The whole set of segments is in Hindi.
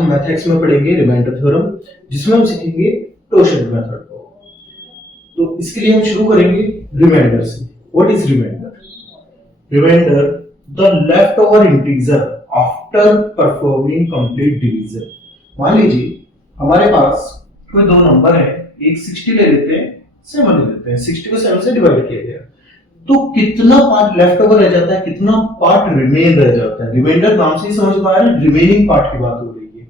हम मैथ एक्स में पढ़ेंगे रिमाइंडर थ्योरम, जिसमें हम सीखेंगे टोशेंट मेथड को। तो इसके लिए हम शुरू करेंगे रिमाइंडर से। What is reminder? Reminder the left over integer after performing complete division. मान लीजिए हमारे पास कोई दो नंबर है, एक 60 ले लेते हैं, 7 ले लेते हैं। 60 को 7 से डिवाइड किया गया, तो कितना पार्ट लेफ्ट ओवर रह जाता है, कितना पार्ट रिमेन रह जाता है। रिमाइंडर नाम से ही समझ पा रहे हैं, रिमेनिंग पार्ट की बात हो रही है।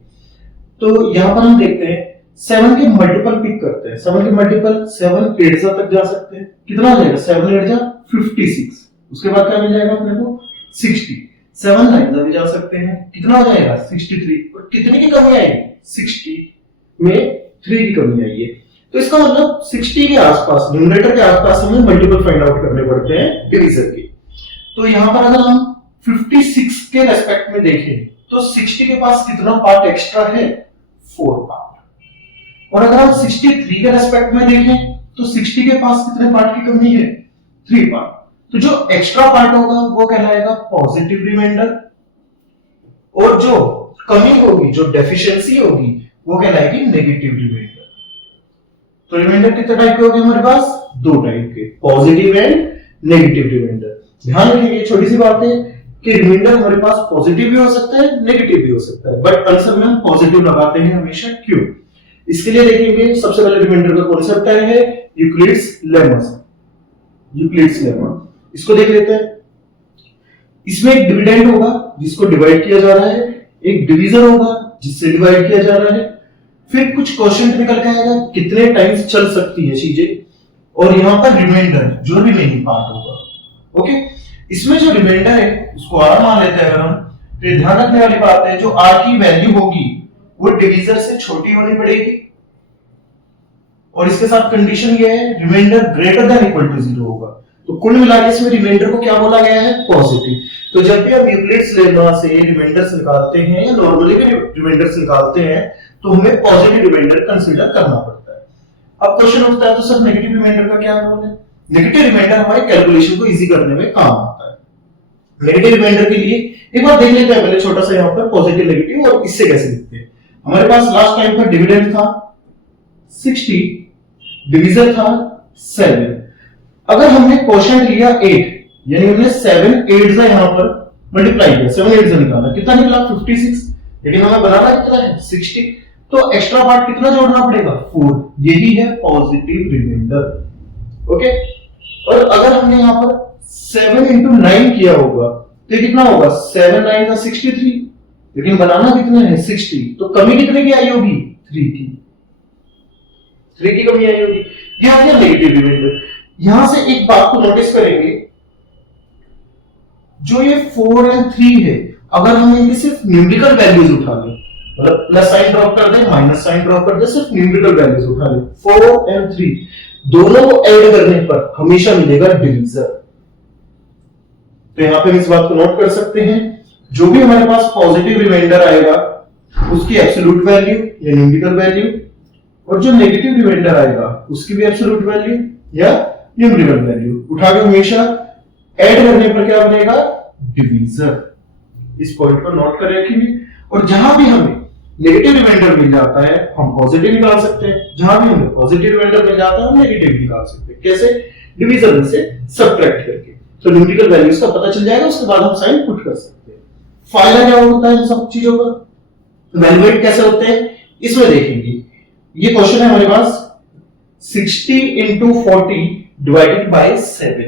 तो यहां पर हम देखते हैं 7 के मल्टीपल पिक करते हैं। 7 के मल्टीपल 7 8 तक जा सकते हैं। कितना हो जाएगा? 7 8 जा 56। उसके बाद क्या मिल जाएगा अपने को? 60। 7 9 भी जा सकते हैं। कितना हो जाएगा? 63। और कितने की कमी आएगी? 60 में 3 की कमी आई है। तो इसका मतलब 60 के आसपास, न्यूमरेटर के आसपास हमें मल्टीपल फाइंड आउट करने पड़ते हैं डिवीजन के। तो यहां पर अगर हम 56 के रेस्पेक्ट में देखें तो 60 के पास कितना पार्ट एक्स्ट्रा है? 4 पार्ट। और अगर हम 63 के रेस्पेक्ट में देखें तो 60 के पास कितने पार्ट की कमी है? 3 पार्ट। तो जो एक्स्ट्रा पार्ट होगा वो कहलाएगा पॉजिटिव रिमाइंडर, और जो कमी होगी, जो डेफिशिएंसी होगी, वो कहलाएगी नेगेटिव रिमाइंडर। तो रिमाइंडर कितने टाइप के होंगे हमारे पास? 2 टाइप के, पॉजिटिव एंड नेगेटिव रिमाइंडर। ध्यान रखिए ये छोटी सी बात है कि रिमाइंडर हमारे पास पॉजिटिव भी हो सकता है, नेगेटिव भी हो सकता है, बट आंसर में हम पॉजिटिव लगाते हैं हमेशा। क्यों? इसके लिए देखेंगे सबसे पहले रिमाइंडर का कॉन्सेप्ट है यूक्लिड्स लेमा। यूक्लिड्स लेमा इसको देख लेते हैं। इसमें एक डिविडेंड होगा जिसको डिवाइड किया जा रहा है, एक डिवीजन होगा जिससे डिवाइड किया जा रहा है, फिर कुछ क्वेश्चन निकल के आएगा कितने टाइम्स चल सकती है चीजें, और यहां पर रिमाइंडर जो रिमेनिंग पार्ट होगा। ओके, इसमें जो रिमाइंडर है उसको आर मान लेते हैं अगर हम। तो ध्यान रखने वाली बात है, जो आर की वैल्यू होगी वो डिवीजर से छोटी होनी पड़ेगी, और इसके साथ कंडीशन ये है reminder greater than equal to 0 होगा। तो कुल मिलाकर इसमें रिमाइंडर को क्या बोला गया है? पॉजिटिव। तो जब भी हम यूक्लिड्स लेमा से रिमाइंडर्स निकालते हैं या नॉर्मली भी रिमाइंडर्स निकालते हैं तो हमें पॉजिटिव रिमाइंडर कंसीडर करना पड़ता है। अब क्वेश्चन उठता है तो सर नेगेटिव रिमाइंडर का क्या रोल है? नेगेटिव रिमाइंडर हमारे कैलकुलेशन को इजी करने में काम आता है। नेगेटिव रिमाइंडर के लिए एक बार देख लेते हैं पहले छोटा सा यहाँ पर पॉजिटिव नेगेटिव और इससे कैसे लिखते हैं। हमारे पास लास्ट टाइम पर डिविडेंड था 60, डिवीजन था 7। अगर हमने क्वोशिएंट लिया 8, यानी हमने 7 8 से यहां पर मल्टीप्लाई किया, 7 8 से निकाला, कितना निकला? 56। लेकिन हमें बनाना कितना है? 60। तो एक्स्ट्रा पार्ट कितना जोड़ना पड़ेगा? 4। यही है पॉजिटिव रिमाइंडर। ओके, और अगर हमने यहां पर 7 into 9 किया होगा तो कितना होगा? 7 9 का 63, लेकिन बनाना कितना है? 60। तो कमी कितने की आई होगी? 3 की। 3 की कमी आई होगी। यह आ गया नेगेटिव रिमाइंडर। यहां से एक बात को नोटिस करेंगे, जो ये 4 और 3 है, अगर हम इनकी सिर्फ न्यूमेरिकल वैल्यूज उठा लें, मतलब प्लस साइन ड्रॉप कर दें, माइनस साइन ड्रॉप कर दें, सिर्फ न्यूमेरिकल वैल्यूज उठा लें, 4 और 3 दोनों को ऐड करने पर हमेशा मिलेगा डिवीजर। तो यहां पे हम इस बात को नोट कर सकते हैं, जो भी हमारे पास पॉजिटिव रिमाइंडर आएगा उसकी एब्सोल्यूट वैल्यू या न्यूमेरिकल वैल्यू, और जो नेगेटिव रिमाइंडर आएगा उसकी भी एब्सोल्यूट वैल्यू या न्यूमेरिकल वैल्यू उठा के हमेशा ऐड करने पर क्या बनेगा? डिवीजर। इस पॉइंट को नोट कर रखेंगे। और जहां भी हमें नेगेटिव रिमाइंडर मिल जाता है हम पॉजिटिव निकाल सकते हैं, जहां भी हमें पॉजिटिव रिमाइंडर मिल जाता है हम नेगेटिव निकाल सकते हैं। कैसे? डिवीजन में से सबट्रैक्ट करके। तो न्यूमेरिकल वैल्यूज का पता चल जाएगा, उसके बाद हम साइन पुट कर सकते हैं। फायदा क्या होता है इन सब चीजों का? वैल्यूएट कैसे होते हैं इसमें देखेंगे। ये क्वेश्चन है हमारे पास 60 into 40 divided by 7।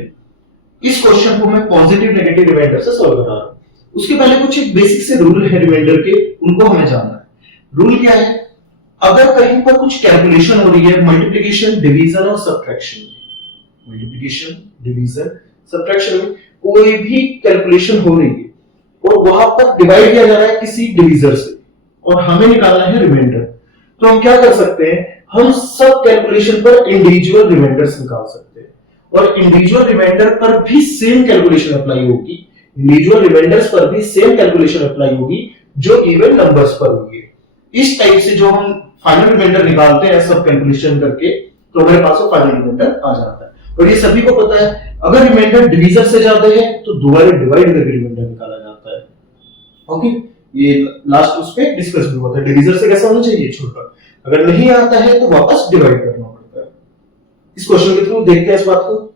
इस क्वेश्चन को मैं पॉजिटिव नेगेटिव रिमाइंडर से सॉल्व कर रहा हूं। उसके पहले कुछ एक बेसिक से रूल है रिमाइंडर के, उनको हमें जानना है। रूल क्या है? अगर कहीं पर कुछ कैलकुलेशन हो रही है, मल्टीप्लिकेशन डिवीजन और सब्ट्रैक्शन, मल्टीप्लिकेशन डिवीजन सब्ट्रैक्शन में कोई भी कैलकुलेशन हो रही है और वहां पर डिवाइड किया जा रहा है किसी डिवीजर से और हमें निकालना है रिमाइंडर, तो हम क्या कर सकते हैं? हम सब कैलकुलेशन पर इंडिविजुअल रिमाइंडर्स निकाल सकते हैं, और इंडिविजुअल रिमाइंडर पर भी सेम कैलकुलेशन अप्लाई होगी, इंडिविजुअल रिमाइंडर्स पर भी सेम कैलकुलेशन अप्लाई होगी जो इवन नंबर्स पर होगी। इस टाइप से जो हम फाइनल रिमाइंडर निकालते हैं सब कैलकुलेशन करके, तो हमारे पास वो फाइनल रिमाइंडर आ जाता है। और ये सभी को पता है, अगर रिमाइंडर डिवीजर से ज्यादा है तो दोबारा डिवाइड करके रिमाइंडर निकाला जाता है। ओके, ये लास्ट उस पे डिस्कस भी हुआ था, डिवीजर से कैसा होना चाहिए, छोटा, अगर नहीं आता है तो वापस डिवाइड करना पड़ता है। इस क्वेश्चन के थ्रू देखते हैं इस बात को।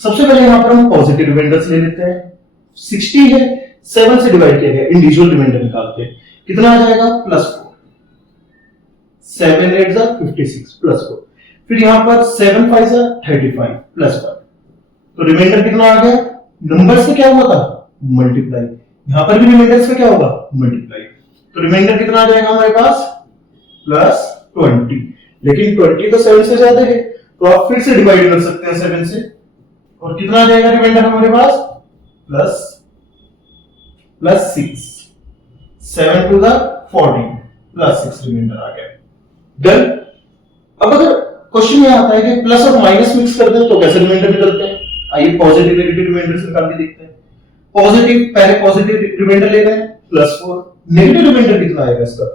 सबसे पहले यहाँ पर हम पॉजिटिव रिमाइंडर्स ले लेते हैं। 60 है, 7 से डिवाइड किया गया, इंडिविजुअल रिमाइंडर निकालते हैं, कितना आ जाएगा, +4, 7 8 56 +4, फिर यहाँ पर 7 5 35 +1, तो रिमाइंडर कितना आ गया, नंबर से क्या हुआ था, मल्टीप्लाई, यहां पर भी रिमाइंडर से क्या होगा, मल्टीप्लाई, तो रिमाइंडर कितना आ जाएगा हमारे पास, +20, लेकिन 20 तो 7 से ज्यादा है, तो आप फिर से डिवाइड कर सकते हैं 7 से, और कितना आ जाएगा रिमाइंडर हमारे पास, +6, 7 to the 14 +6 रिमाइंडर आ गया। डन। अब अगर क्वेश्चन में आता है कि प्लस और माइनस मिक्स कर दें तो कैसे रिमाइंडर निकलते हैं, आइए पॉजिटिव नेगेटिव रिमाइंडर से निकाल के देखते हैं। पॉजिटिव, पहले पॉजिटिव रिमाइंडर ले रहे हैं, +4, नेगेटिव रिमाइंडर कितना आएगा इसका,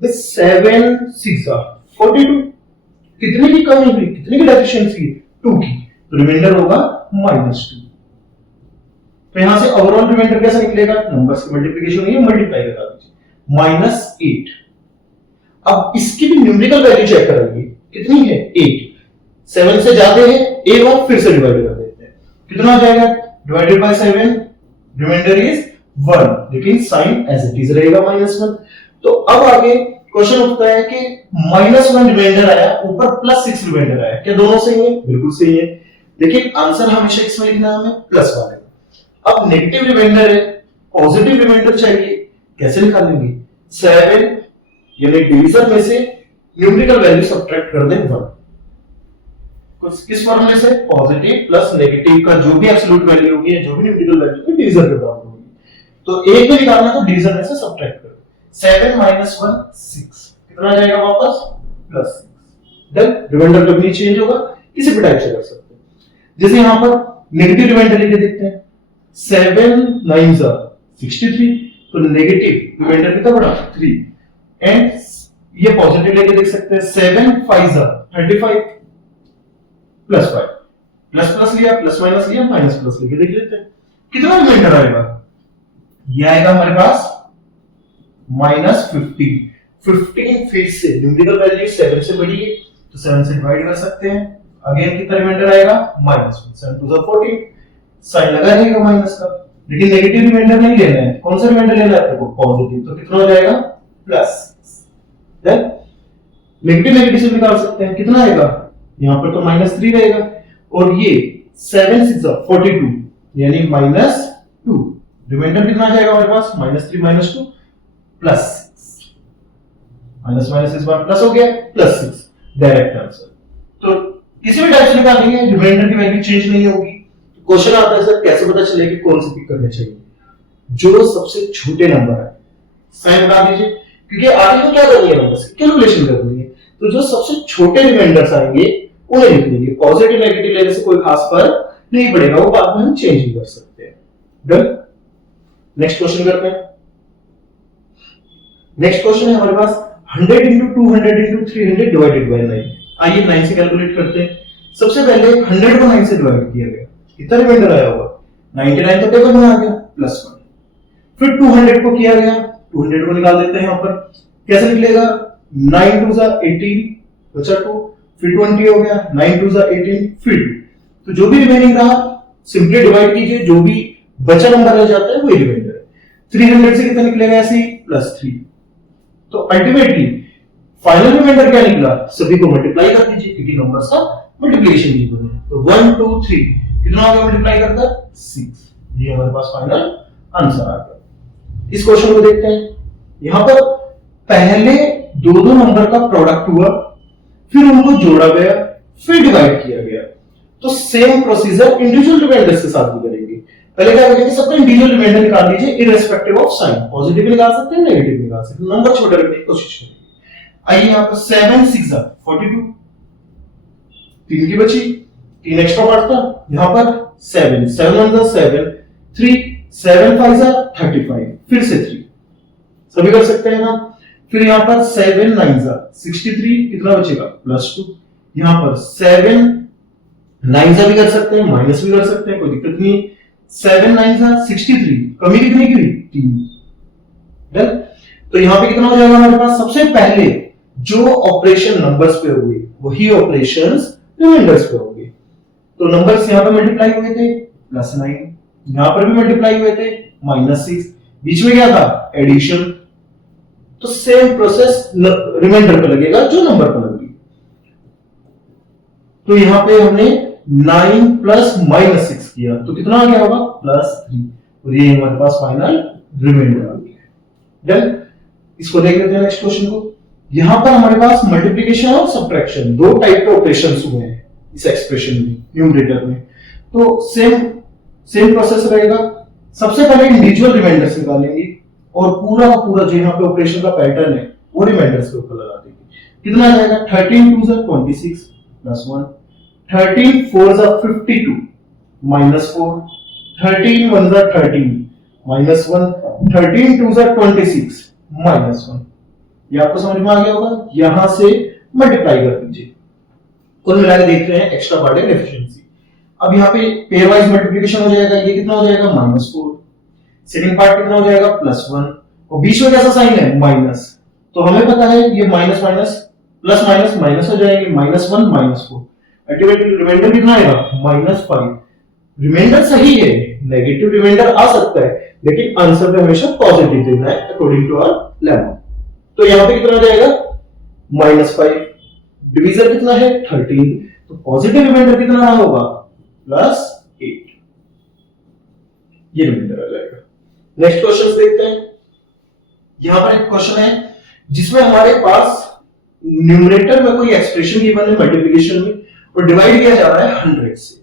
7 6 42, कितने की कमी हुई, कितने की डेफिशिएंसी, 2 की, तो रिमाइंडर होगा -2। तो यहां से ओवरऑल रिमाइंडर कैसा निकलेगा, नंबर्स की मल्टीप्लिकेशन हुई है, मल्टीप्लाई करा दीजिए, -8। अब इसकी भी न्यूमेरिकल वैल्यू चेक करेंगे, कितनी है, 8, 7 से ज्यादा है, एक बार फिर से डिवाइड कर देते हैं, कितना आ जाएगा, डिवाइडेड बाय 7, रिमाइंडर इज 1, लेकिन साइन एज इट इज रहेगा -1। तो अब आगे क्वेश्चन उठता है कि -1 रिमाइंडर आया, ऊपर +6 रिमाइंडर आया, क्या दोनों सही है, बिल्कुल सही है, लेकिन आंसर हमेशा इसमें लिखना है हमें प्लस वाले। अब नेगेटिव रिमाइंडर है, पॉजिटिव रिमाइंडर चाहिए, कैसे निकालेंगे, 7 यानी डिवीजर में से न्यूमेरिकल वैल्यू सब्ट्रैक्ट कर दें 1, किस फॉर्मूले से, पॉजिटिव प्लस नेगेटिव का जो भी एब्सोल्यूट वैल्यू होगी, जो भी न्यूमेरिकल वैल्यू होगी, डिवीजर के बराबर होगी, तो एक में निकालना तो डिवीजर में से सब्ट्रैक्ट करो, 7 - 1 6, कितना आ जाएगा वापस, +6। डन। रिमाइंडर कभी नहीं चेंज होगा, किसी भी टाइप से कर सकते हैं, जैसे यहां पर नेगेटिव रिमाइंडर लेके देखते हैं, 7 9 63, तो नेगेटिव रिमाइंडर कितना बड़ा, 3, एंड ये पॉजिटिव लेके देख सकते हैं, 7 5 35 +5, प्लस प्लस लिया, प्लस माइनस लिया, माइनस प्लस लेके देख लेते हैं, कितना रिमाइंडर आएगा, ये आएगा हमारे पास -15। 15 फिर से न्यूमेरिकल वैल्यू 7 से बड़ी है, तो 7 से डिवाइड कर सकते हैं, अगेन कितना रिमाइंडर आएगा, -1, 7 2 14, साइन लगा रहेगा माइनस का, लेकिन नेगेटिव रिमाइंडर नहीं लेना है, कौन सा रिमाइंडर लेना है आपको, पॉजिटिव, तो कितना हो जाएगा, प्लस। देन नेगेटिव नेगेटिव से निकाल सकते हैं, कितना आएगा, यहां पर तो -3 रहेगा, और ये 7 6 42 यानी -2, रिमाइंडर कितना आ जाएगा हमारे पास, -3 -2 +6, माइनस माइनस इस बार प्लस हो गया, +6, डायरेक्ट आंसर। तो किसी भी टाइप से निकालेंगे, रिमाइंडर की वैल्यू चेंज नहीं होगी। क्वेश्चन आता है सर कैसे पता चले कि कौन सी पिक करनी चाहिए, जो सबसे छोटे नंबर है, साइन बता दीजिए, क्योंकि आगे हम क्या करनी है, नंबर्स की कैलकुलेशन करनी है, तो जो सबसे छोटे रिमाइंडर्स आएंगे उन्हें लिख देंगे, पॉजिटिव नेगेटिव लेने से कोई खास फर्क नहीं पड़ेगा, वो बाद में हम चेंज भी कर सकते हैं। डन। नेक्स्ट क्वेश्चन करते हैं। नेक्स्ट क्वेश्चन है हमारे पास 100 × 200 × 300 डिवाइडेड बाय 9। आइए 9 से कैलकुलेट करते हैं। सबसे पहले 100 को 9 से डिवाइड किया गया, कितना रिमाइंडर आया होगा, 99 तो टेबल में आ गया, +1। फिर 200 को किया गया, 200 को निकाल देते हैं यहां पर, कैसे निकलेगा, 9 2 18 बचा 2, फिर 20 हो गया, 9 2 18 फिर 2, तो जो भी रिमेनिंग रहा सिंपली डिवाइड कीजिए, जो भी बचा नंबर रह जाता है वही रिमाइंडर है। 300 से कितना निकलेगा, ऐसे +3। तो अल्टीमेटली फाइनल रिमाइंडर क्या निकला, सभी को मल्टीप्लाई कर दीजिए, क्योंकि नंबर्स का मल्टीप्लिकेशन इक्वल है, तो 1 2 3 कितना हो गया मल्टीप्लाई करकर, 6। ये हमारे पास फाइनल आंसर आ गया। इस क्वेश्चन को देखते हैं। यहां पर पहले दो नंबर का प्रोडक्ट हुआ, फिर उनको जोड़ा गया, फिर डिवाइड किया गया, तो सेम प्रोसीजर इंडिविजुअल रिमाइंडर्स के साथ भी करेंगे। पहले क्या करेंगे, सबका इंडिविजुअल रिमाइंडर निकाल लीजिए इररिस्पेक्टिव ऑफ साइन, पॉजिटिव निकाल सकते हैं, नेगेटिव निकाल सकते हैं, नंबर छोटा रखने की कोशिश करेंगे। आइए यहां पर 7 6 42, 3 की बची, 3 एक्स्ट्रा बढ़ता, यहां पर 7 7 1 7 3 7 5 35, फिर से 3, सभी कर सकते हैं ना। फिर यहां पर 7 9 63, कितना बचेगा, +2। यहां पर 7 9 भी कर सकते हैं, माइनस भी कर सकते हैं, कोई दिक्कत नहीं। 7 9 63, कमी कितनी की हुई, 3, डन। तो यहाँ पे कितना हो जाएगा हमारे पास, सबसे पहले जो ऑपरेशन नंबर्स पे हुए वही ऑपरेशंस रिमाइंडर्स पे होंगे। तो नंबर्स यहाँ पे मल्टीप्लाई हुए थे +9, यहाँ पर भी मल्टीप्लाई हुए थे -6, बीच में क्या था एडिशन। तो सेम प्रोसेस रिमाइंडर पे लगेगा जो नंबर पर लगी। तो यहाँ पे हमने 9 प्लस -6 किया तो कितना आ गया होगा +3, और ये हमारे पास फाइनल रिमाइंडर आ गया। डन। इसको देख लेते हैं नेक्स्ट क्वेश्चन को। यहां पर हमारे पास मल्टीप्लिकेशन और सब्ट्रैक्शन दो टाइप के ऑपरेशंस हुए हैं इस एक्सप्रेशन में, न्यूमरेटर में। तो सेम प्रोसेस रहेगा। सबसे पहले इंडिविजुअल रिमाइंडर्स निकालेंगे और पूरा का पूरा जो यहाँ पे ऑपरेशन का पैटर्न है वो रिमाइंडर्स के ऊपर लगा देंगे। कितना आ जाएगा 13 2 26 +1, 13 4 52 -4, 13 1 13 -1, 13 2 26 -1। ये आपको समझ में आ गया होगा। यहां से मल्टीप्लाई कर दीजिए। कुल मिला के देख रहे हैं एक्स्ट्रा पार्ट है डेफिशिएंसी। अब यहाँ पे पेयर वाइज मल्टीप्लिकेशन हो जाएगा। ये कितना हो जाएगा -4, सेकंड पार्ट कितना हो जाएगा +1, और बीच में कैसा साइन है माइनस। तो हमें पता है ये minus minus plus minus minus हो जाएंगे, -1 -4। अल्टीमेटली रिमाइंडर कितना आएगा -5। रिमाइंडर सही है, नेगेटिव रिमाइंडर आ सकता है, लेकिन आंसर पे हमेशा पॉजिटिव देना है अकॉर्डिंग टू आवर लेमा। तो यहाँ पे कितना जाएगा -5, डिवीजर कितना है 13, तो पॉजिटिव रिमाइंडर कितना रहा होगा +8। ये रिमाइंडर आ जाएगा। नेक्स्ट क्वेश्चन देखते हैं। यहां पर एक क्वेश्चन है जिसमें हमारे पास न्यूमरेटर में कोई एक्सप्रेशन गिवन है मल्टीप्लिकेशन में, और डिवाइड किया जा रहा है 100 से।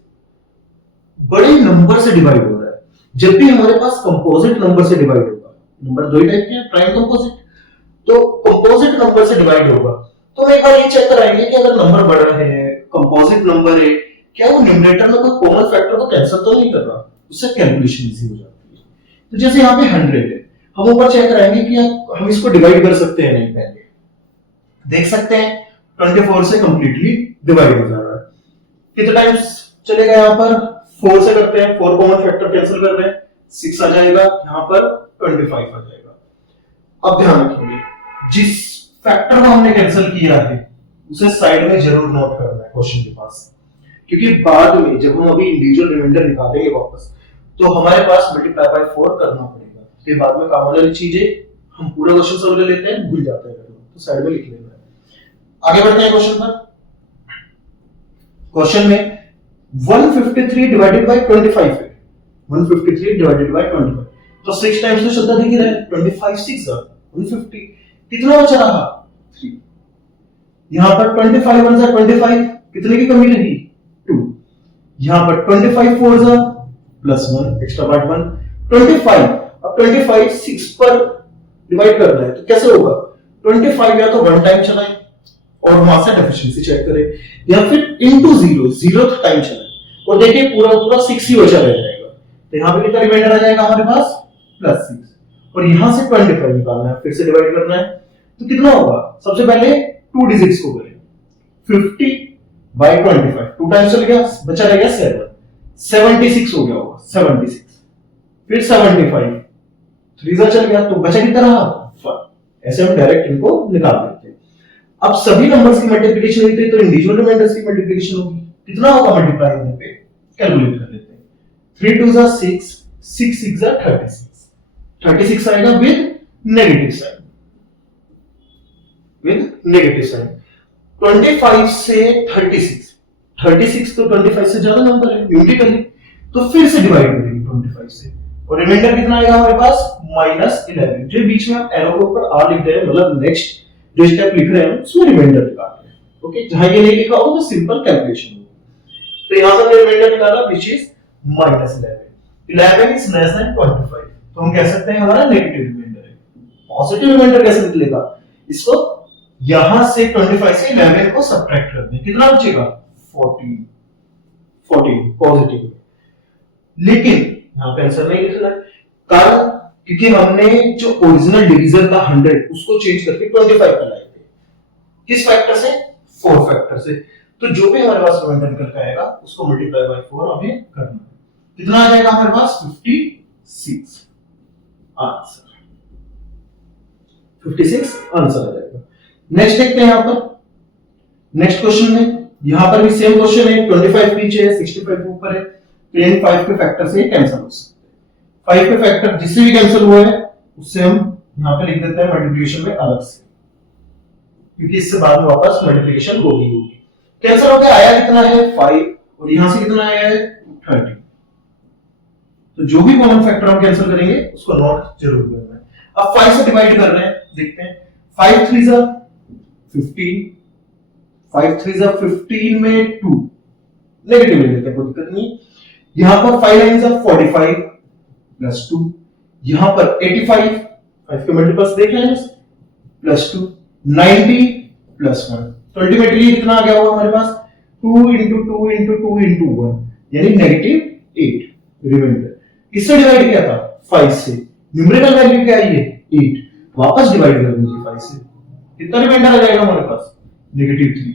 बड़े नंबर से डिवाइड हो रहा है। जब भी हमारे पास कंपोजिट नंबर से डिवाइड होगा, नंबर दो ही टाइप के हैं, प्राइम कंपोजिट, तो कंपोजिट नंबर से डिवाइड होगा तो हम एक बार ये चेक कराएंगे कि अगर नंबर बड़ा है, कंपोजिट नंबर है, क्या वो न्यूमरेटर में कोई कॉमन फैक्टर को कैंसिल तो नहीं कर रहा, उससे कैलकुलेशन इजी हो जाती है। तो जैसे यहाँ पे 100 है, हम ऊपर चेक कराएंगे कि हम इसको डिवाइड कर सकते हैं नहीं। पहले देख सकते हैं 24 से कंप्लीटली डिवाइड हो जा रहा है। कितने टाइम्स चलेगा, यहाँ पर 4 से करते हैं, 4 कॉमन फैक्टर कैंसिल कर रहे हैं, 6 आ जाएगा, यहाँ पर 25 आ जाएगा। अब ध्यान रखेंगे जिस फैक्टर को हमने कैंसिल किया है उसे साइड में जरूर नोट करना है क्वेश्चन के पास, क्योंकि बाद में जब हम अभी इंडिविजुअल रिमाइंडर निकालेंगे वापस तो हमारे पास मल्टीप्लाई बाय 4 करना पड़ेगा। फिर बाद में काम वाली चीजें हम पूरा क्वेश्चन सॉल्व कर लेते हैं, भूल जाते हैं, तो साइड में लिख लेना है। आगे बढ़ते हैं क्वेश्चन पर। क्वेश्चन में 153 डिवाइडेड बाय 25 है। 153 डिवाइडेड बाय 25, तो 6 टाइम्स तो शब्द दिख रहा है, 25 6 150, कितना बचा रहा 3। यहां पर 25 1 25, कितने की कमी रही 2। यहां पर 25 4 +1 एक्स्ट्रा पार्ट 1, 25। अब 25 6 पर डिवाइड कर रहा है तो कैसे होगा, 25 या तो 1 टाइम चलाएं और वहां से डेफिशिएंसी चेक करें, या फिर इनटू 0 टाइम चलाएं और देखिए पूरा पूरा 6 ही बचा रह जाएगा। तो यहां पे कितना रिमाइंडर आ जाएगा हमारे पास +6, और यहां से 25 निकालना है, फिर से डिवाइड करना है। तो कितना होगा, सबसे पहले 2 डिजिट्स को करें, 50 बाय 25, 2 टाइम्स चल गया, बचा रह गया 7, 76 हो गया होगा, 76, फिर 75, 3 चल गया, तो बचा कितना रहा 1। ऐसे हम डायरेक्ट इनको निकाल देते हैं। अब सभी नंबर्स की मल्टीप्लिकेशन होती है तो इंडिविजुअल रिमाइंडर्स की मल्टीप्लिकेशन होगी, कितना होगा मल्टीप्लाई होने पे, कैलकुलेट कर लेते हैं। 3 2 6, 6 6 36, 36 आएगा with negative sign, with negative sign. 25 से 36, 36 तो 25 से ज्यादा नंबर है, न्यूमेरिकली, तो फिर से डिवाइड करेंगे 25 से, और रिमाइंडर कितना आएगा हमारे पास -11। जो बीच में हम एरो के ऊपर r लिख रहे हैं, मतलब नेक्स्ट जो स्टेप लिख रहे हैं उसमें रिमाइंडर निकाल रहे हैं। ओके, जहां ये नहीं लिखा हो तो सिंपल कैलकुलेशन होगी। तो यहां से हमने रिमाइंडर निकाला which is -11। 11 is less than 25, तो हम कह सकते हैं हमारा नेगेटिव रिमाइंडर है। पॉजिटिव रिमाइंडर कैसे निकलेगा, इसको यहां से 25 से 11 को सब्ट्रैक्ट कर दें, कितना बचेगा 14 पॉजिटिव। लेकिन यहां पे आंसर नहीं लिखना है, कारण क्योंकि हमने जो ओरिजिनल डिवीजर था 100 उसको चेंज करके 25 पर लाए थे। किस फैक्टर से, 4 फैक्टर से। तो जो भी हमारे पास रिमाइंडर निकल के आएगा उसको मल्टीप्लाई बाय 4 हमें करना है। कितना आ जाएगा हमारे पास 56 आंसर। 56 आंसर आ जाएगा। नेक्स्ट देखते हैं यहाँ पर नेक्स्ट क्वेश्चन में, यहाँ पर भी सेम क्वेश्चन है, 25 नीचे है 65 ऊपर है, तो इन 5 के फैक्टर से कैंसिल हो सकते हैं। 5 के फैक्टर जिससे भी कैंसिल हुए हैं उससे हम यहाँ पे लिख देते हैं मल्टीप्लिकेशन में अलग से, क्योंकि इससे बाद में वापस मल्टीप्लिकेशन होगी। कैंसिल हो गया, आया कितना है 5 और यहां से कितना आया है 30। तो जो भी कॉमन फैक्टर हम कैंसिल करेंगे उसको नोट जरूर करना है। अब 5 से डिवाइड कर रहे हैं, देखते हैं 5 3 जा 15, 5 3 जा 15 में 2 नेगेटिव ले लेते हैं, कोई दिक्कत नहीं। यहां पर 5 9 जा 45 प्लस 2, यहां पर 85 5 के मल्टीपल्स देख रहे हैं प्लस 2 90 प्लस 1, तो अल्टीमेटली कितना आ गया होगा हमारे पास 2 into 2 into 2 into 1 यानी -8 रिमाइंडर। किससे डिवाइड किया था 5 से, न्यूमेरिकल वैल्यू क्या है ये 8, वापस डिवाइड कर दीजिए 5 से, कितना रिमाइंडर आ जाएगा हमारे पास -3।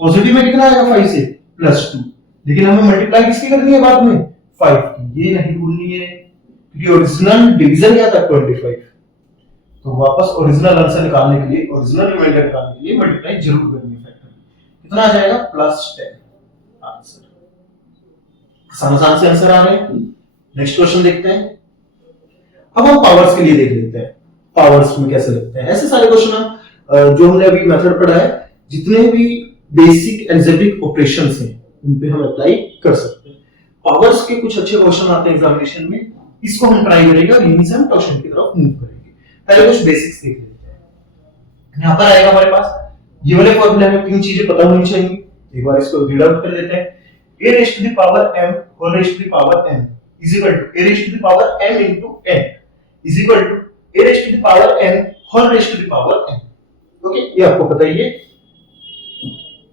पॉजिटिव में कितना आएगा 5 से +2, लेकिन हमें मल्टीप्लाई किसकी करनी है बाद में 5 की, ये नहीं भूलनी है क्योंकि ओरिजिनल डिवीजन क्या था 25। तो वापस ओरिजिनल आंसर निकालने के लिए, ओरिजिनल रिमाइंडर निकालने के लिए मल्टीप्लाई जरूर करनी है फैक्टर। कितना आ जाएगा +10 आंसर। आसान से आंसर आ रहे हैं। नेक्स्ट क्वेश्चन देखते हैं। अब हम पावर्स के लिए देख लेते हैं, पावर्स में कैसे लिखते हैं। ऐसे सारे क्वेश्चन हम जो हमने अभी मेथड पढ़ा है, जितने भी बेसिक अलजेब्रिक ऑपरेशंस हैं उन पे हम अप्लाई कर सकते हैं। पावर्स के कुछ अच्छे क्वेश्चन आते हैं एग्जामिनेशन में, इसको हम ट्राई करेंगे और यहीं से हम क्वेश्चन की तरफ मूव करेंगे। पहले कुछ बेसिक्स देख लेते हैं। यहां पर आएगा हमारे पास ये वाले फॉर्मूले में 3 चीजें पता होनी चाहिए। एक बार इसको रीड आउट कर लेते हैं। a raised to the power m whole raised to the power n is equal to a raised to the power m into n is equal to a raised to the power n whole raised to the power n। Okay, ये आपको पता ही है,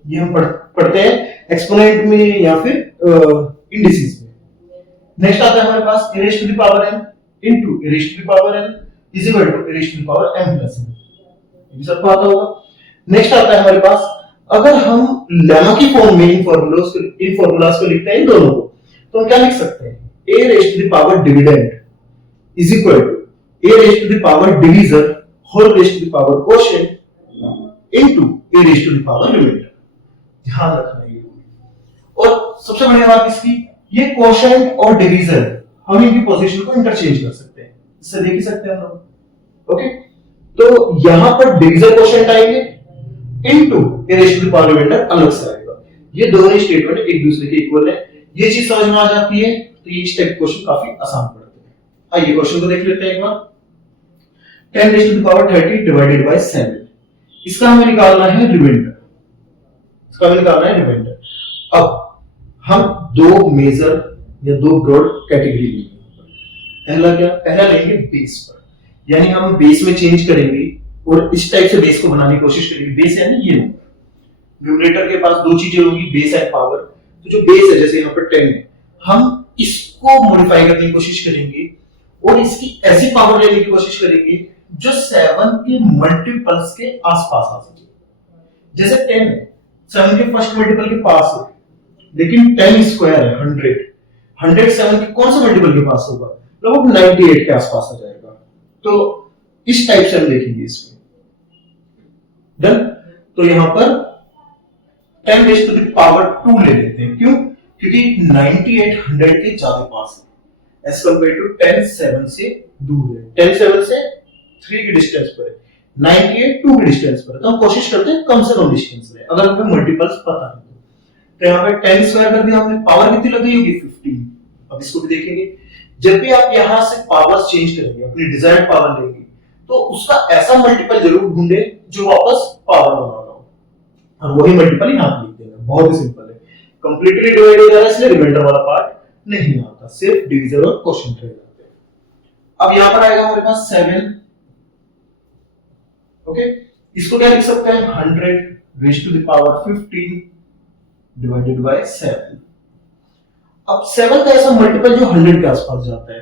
ये हम पढ़ते हैं एक्सपोनेंट में या फिर इंडिसेस में। नेक्स्ट आता है हमारे पास a raised to the power n into a raised to the power n is equal to a raised to the power m plus n, ये सबको आता होगा। नेक्स्ट आता है हमारे पास, अगर हम लेमा की फॉर्म में इन फॉर्मूलाज को लिखते हैं इन दोनों को, तो हम क्या लिख सकते हैं a raised to the power dividend is equal to a raised to the power divisor whole raised to the power quotient into a raised to the power remainder। ध्यान रखना ये। और सबसे बढ़िया बात इसकी, ये क्वोशिएंट और डिवीजर हम इनकी पोजीशन को इंटरचेंज कर सकते हैं, इससे देख ही सकते हैं हम लोग। ओके, तो यहां पर डिवीजर क्वोशिएंट आएंगे into a raise to the power reminder अलग से आएगा। ये दोनों ही स्टेटमेंट एक दूसरे के इक्वल है, ये चीज समझ में आ जाती है तो ये इस टाइप क्वेश्चन काफी आसान पड़ते हैं। आइए क्वेश्चन को देख लेते हैं एक बार। 10 raise to the power 30 divided by 7, इसका हमें निकालना है रिमाइंडर, इसका हमें निकालना है रिमाइंडर। अब हम दो मेजर या दो ब्रॉड कैटेगरी लेंगे। पहला क्या, पहला लेंगे बेस पर, यानी हम बेस में चेंज करेंगे और इस टाइप से बेस को बनाने की कोशिश करेंगे। बेस यानी ये न्यूमरेटर के पास दो चीजें होंगी, बेस एंड पावर। तो जो बेस है जैसे यहाँ पर 10 है, हम इसको मॉडिफाई करने की कोशिश करेंगे और इसकी ऐसी पावर लेने की कोशिश करेंगे जो 7 के मल्टीपल्स के आसपास आ सके। जैसे 10 है, 7 के फर्स्ट मल्टीपल के पास है, लेकिन 10 स्क्वायर है 100, 100 7 के कौन से मल्टीपल के पास होगा, लगभग 98 के आसपास आ जाएगा। तो इस टाइप से हम देखेंगे इसमें। डन। तो यहां पर 10 रेज़ टू द पावर 2 ले लेते हैं, क्यों, क्योंकि 98 100 के ज्यादा पास है एज कंपेयर टू 10 7 से दूर है, 10 7 से 3 की डिस्टेंस पर है, 98 2 की डिस्टेंस पर है। तो हम कोशिश करते हैं कम से कम डिस्टेंस में, अगर हमें मल्टीपल्स पता है तो यहां पे 10 स्क्वायर कर दिया हमने, पावर कितनी लगी होगी 15। अब इसको भी देखेंगे, जब भी आप यहां से पावर्स चेंज करेंगे, अपनी डिजायर्ड पावर लेंगे, तो उसका ऐसा मल्टीपल जरूर ढूंढे जो वापस पावर बना रहा हो, और वही मल्टीपल यहां पे लिख देना। बहुत ही सिंपल है, कंप्लीटली डिवाइड हो जा रहा है इसलिए रिमाइंडर वाला पार्ट नहीं आता, सिर्फ डिवीजर और क्वोशिएंट रह जाते हैं। अब यहां पर आएगा हमारे पास 7। ओके, इसको क्या लिख सकते हैं 100 raise to the power 15 divided by 7। अब 7 का ऐसा मल्टीपल जो 100 के आसपास जाता है,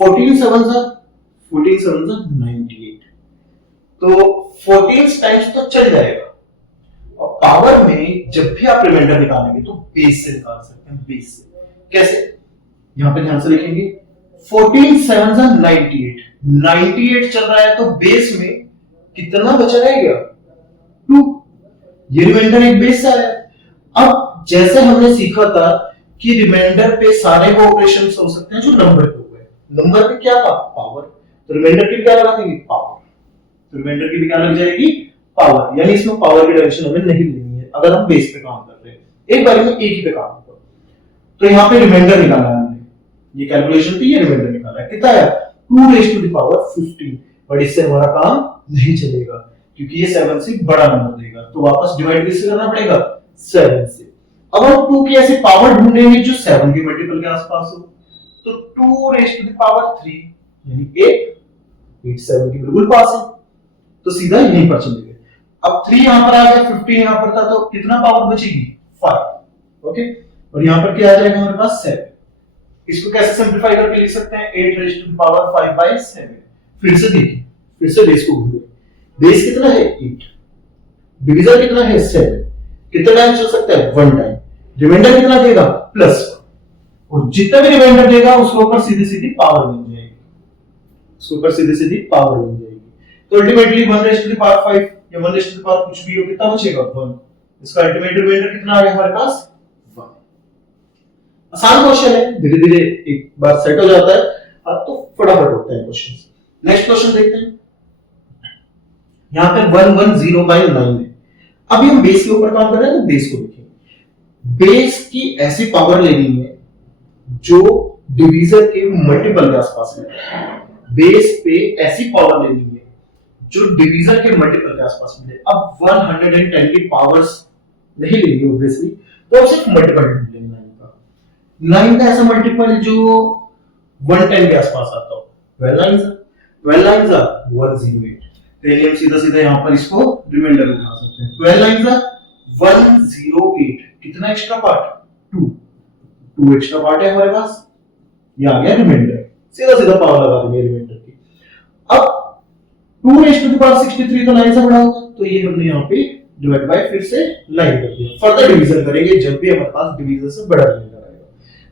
14 7 जा 98, तो 14 टाइम्स तो चल जाएगा। और पावर में जब भी आप रिमाइंडर निकालेंगे तो बेस से निकाल सकते हैं, बेस से। कैसे, यहां पे ध्यान से लिखेंगे, 14 7 जा 98, 98 चल रहा है तो बेस में कितना बचा रहेगा 2। ये रिमाइंडर एक बेस से आया। अब जैसे हमने सीखा था कि रिमाइंडर पे सारे वो ऑपरेशंस हो सकते हैं जो नंबर पे हुए। नंबर पे क्या था पावर, तो रिमाइंडर की क्या लगा देंगे पावर, तो रिमाइंडर की भी क्या लग जाएगी पावर, यानी इसमें पावर की डायरेक्शन हमें नहीं लेनी है अगर हम बेस पे काम कर रहे हैं, एक बार में एक ही पे काम करो। तो यहाँ पे रिमाइंडर निकाला है हमने, ये कैलकुलेशन थी, ये रिमाइंडर निकाला है, कितना आया 2 raise to the power 15। But इससे हमारा काम नहीं चलेगा क्योंकि ये 7 से बड़ा नंबर देगा, तो वापस डिवाइड किससे करना पड़ेगा 7 से। अब हम 2 की ऐसी पावर ढूंढेंगे जो 7 के मल्टीपल के आसपास हो, तो 2 रेज़ टू द पावर 3 यानी 8 7 के बिल्कुल पास है, तो सीधा यहीं पर चलेंगे। अब 3 यहां पर आ गया, 15 यहां पर था, तो कितना पावर बचेगी 5। ओके, और यहां पर क्या आ जाएगा हमारे पास 7। इसको कैसे सिंपलीफाई करके लिख सकते हैं 8 रेज़ टू द पावर 5/7। फिर से देखिए, फिर से बेस को ढूंढे, बेस कितना है 8, डिवीजर कितना है 7, कितना टाइम चल सकता है 1 टाइम, रिमाइंडर कितना देगा +1, और जितना भी रिमाइंडर देगा उसके ऊपर सीधी सीधी पावर बन जाएगी, उसके ऊपर सीधी सीधी पावर बन जाएगी। तो ultimately 1 raise to the power 5 या 1 रेज़ टू द पावर कुछ भी हो, कितना बचेगा 1। इसका अल्टीमेट रिमाइंडर कितना आ गया हमारे पास 1। आसान क्वेश्चन है, धीरे धीरे एक बार सेट हो जाता है, अब तो फटाफट होते हैं क्वेश्चन। नेक्स्ट क्वेश्चन देखते हैं, यहाँ पे 110/9 है। अभी हम बेस के ऊपर काम कर रहे हैं, तो बेस को देखेंगे। बेस की ऐसी पावर लेनी है जो डिवीजर के मल्टीपल के आसपास में, बेस पे ऐसी पावर लेनी है जो डिवीजर के मल्टीपल के आसपास में। अब 110 की पावर्स नहीं लेंगे ऑब्वियसली, तो अब सिर्फ मल्टीपल ढूंढ लेंगे 9 का ऐसा मल्टीपल जो 110 के आसपास आता हो। 12 9 108, तो यानी हम सीधा सीधा यहाँ पर इसको रिमाइंडर उठा सकते हैं। 12 9 108, कितना एक्स्ट्रा पार्ट 2 एक्स्ट्रा पार्ट है हमारे पास, ये आ गया रिमाइंडर, सीधा सीधा पावर लगा देंगे रिमाइंडर की। अब 2 रेज़ टू द पावर 63 तो 9 से बड़ा होगा, तो ये हमने यहाँ पे डिवाइड बाय फिर से 9 कर दिया। फर्दर डिवीजन करेंगे जब भी हमारे पास डिवीजन से बड़ा रिमाइंडर आएगा,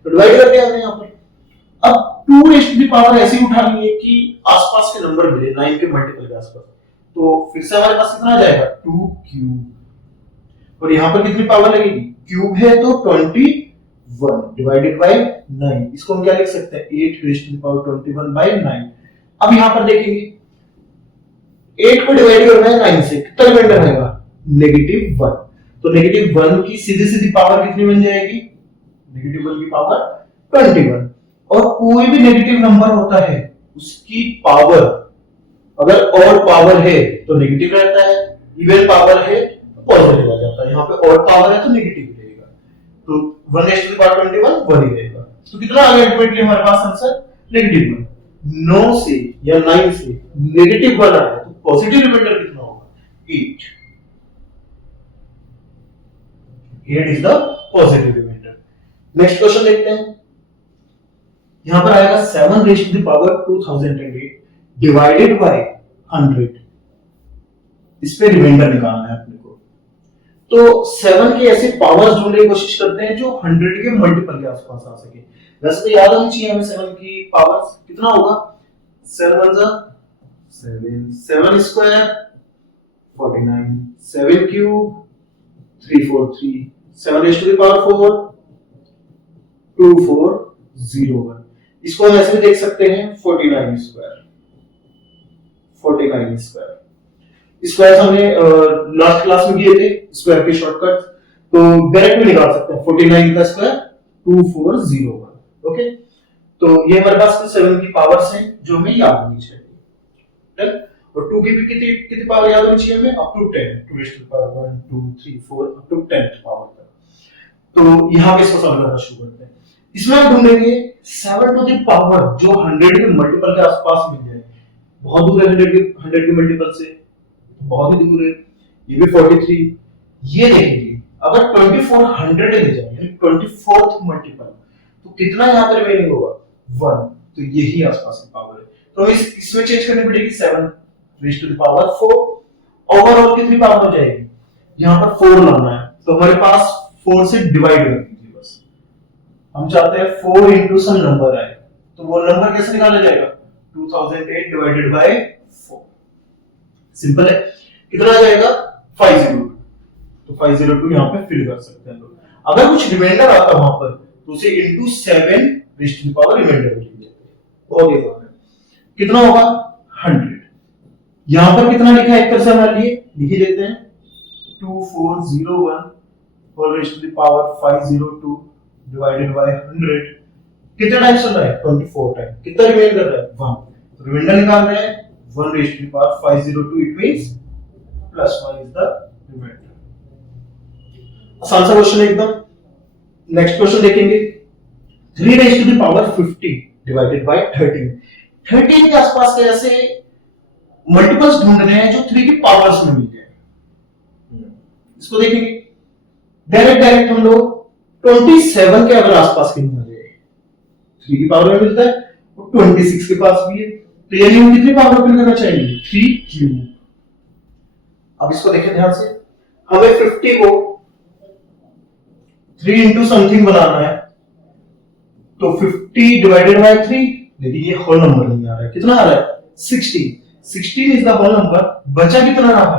तो डिवाइड कर दिया हमने यहाँ पर। अब 2 रेज़ टू द पावर ऐसी उठानी है कि आसपास के नंबर मिले 9 के मल्टीपल के आसपास, तो फिर से हमारे पास कितना आ जाएगा 2 क्यूब, और यहाँ पर कितनी पावर लगेगी क्यूब है तो 21 डिवाइडेड बाय 9, इसको हम क्या लिख सकते हैं 8 रेज़ टू द पावर 21/9। अब यहाँ पर देखेंगे 8 को डिवाइड करना है 9 से, कितना रिमाइंडर आएगा -1, तो -1 की सीधी सीधी पावर कितनी बन जाएगी, -1 की पावर 21। और कोई भी नेगेटिव नंबर होता है उसकी पावर अगर और पावर है तो नेगेटिव रहता है, इवन पावर है तो पॉजिटिव आ जाता है। यहाँ पे और पावर है तो नेगेटिव रहेगा, तो 1 रेज़ टू द पावर 21 1 ही रहेगा। तो कितना आ गया अल्टीमेटली हमारे पास आंसर -1। 9 से या 9 से -1 आया तो पॉजिटिव रिमाइंडर कितना होगा 8। 8 is the positive reminder. Next question देखते हैं, यहां पर आएगा 7 raise to the power 2008 divided by 100। इस पे रिमाइंडर निकालना है अपने को, तो 7 की ऐसे पावर्स ढूंढने की कोशिश करते हैं जो 100 के मल्टीपल के आसपास आ सके। वैसे तो याद होनी चाहिए हमें 7 की पावर्स, कितना होगा 7 1 7, 7 square 49, 7 cube 343, 7 raise to the power 4 2401। इसको हम ऐसे भी देख सकते हैं 49 स्क्वायर स्क्वायर हमने लास्ट क्लास में किए थे स्क्वायर के शॉर्टकट, तो डायरेक्ट भी निकाल सकते हैं 49 का स्क्वायर 2401। ओके, तो ये हमारे पास 7 की पावर्स हैं जो हमें याद होनी चाहिए। डन, और 2 की भी कितनी पावर याद होनी चाहिए हमें up to 10, 2 raise to the power 1 2 3 4 up to 10th power तक। तो यहां पे इसको सॉल्व करना शुरू करते हैं। इसमें हम ढूंढेंगे 7 टू द पावर जो 100 के मल्टीपल के आसपास मिल जाए। बहुत दूर है 100 के मल्टीपल से, बहुत ही दूर है, ये भी 43। ये देखेंगे अगर 2400 ले जाए यानी 24th मल्टीपल, तो कितना यहाँ पे रिमेनिंग होगा 1, तो यही आसपास की पावर है। तो इसमें चेंज करनी पड़ेगी 7 raise to the power 4। Overall कितनी पावर हो जाएगी, यहाँ पर 4 लाना है, तो हमारे पास 4 से डिवाइड कर दीजिए बस। हम चाहते हैं 4 इंटू सम नंबर आए, तो वो नंबर कैसे निकाला जाएगा 2008 डिवाइडेड बाय 4। सिंपल है। कितना आ जाएगा 502, तो 502 यहाँ पे फिल कर सकते हैं लोग। अगर कुछ रिमाइंडर आता वहां पर तो उसे into 7 raised to the power reminder लिख देते हैं। बहुत ही आसान है। कितना होगा 100। यहां पर कितना लिखा है एक तरह से हमारे लिए लिख ही लेते हैं 2401 whole raised to the power 502 divided by 100। कितना टाइम चल रहा है 24 टाइम। कितना रिमेंड कर रहा है 1, तो रिमाइंडर निकाल रहे हैं 1 raised to the power 502, it means plus 1 is the reminder. आसान सा क्वेश्चन है एकदम। नेक्स्ट क्वेश्चन देखेंगे 3 raise to the power 50 divided by 13। 13 के आसपास के ऐसे मल्टीपल्स ढूंढ रहे हैं जो 3 की पावर्स में मिल जाए। इसको देखेंगे डायरेक्ट हम लोग 27 के अगर आसपास के मिल जाए 3 की पावर में मिलता है और 26 के पास भी है, तो यानी हम कितनी पावर में करना चाहेंगे 3 क्यूब। अब इसको देखें ध्यान से, हमें 50 को 3 इंटू समथिंग बनाना है, तो 50 डिवाइडेड बाय 3, लेकिन ये होल नंबर नहीं आ रहा है। कितना आ रहा है 16। 16 इज द होल नंबर। बचा कितना रहा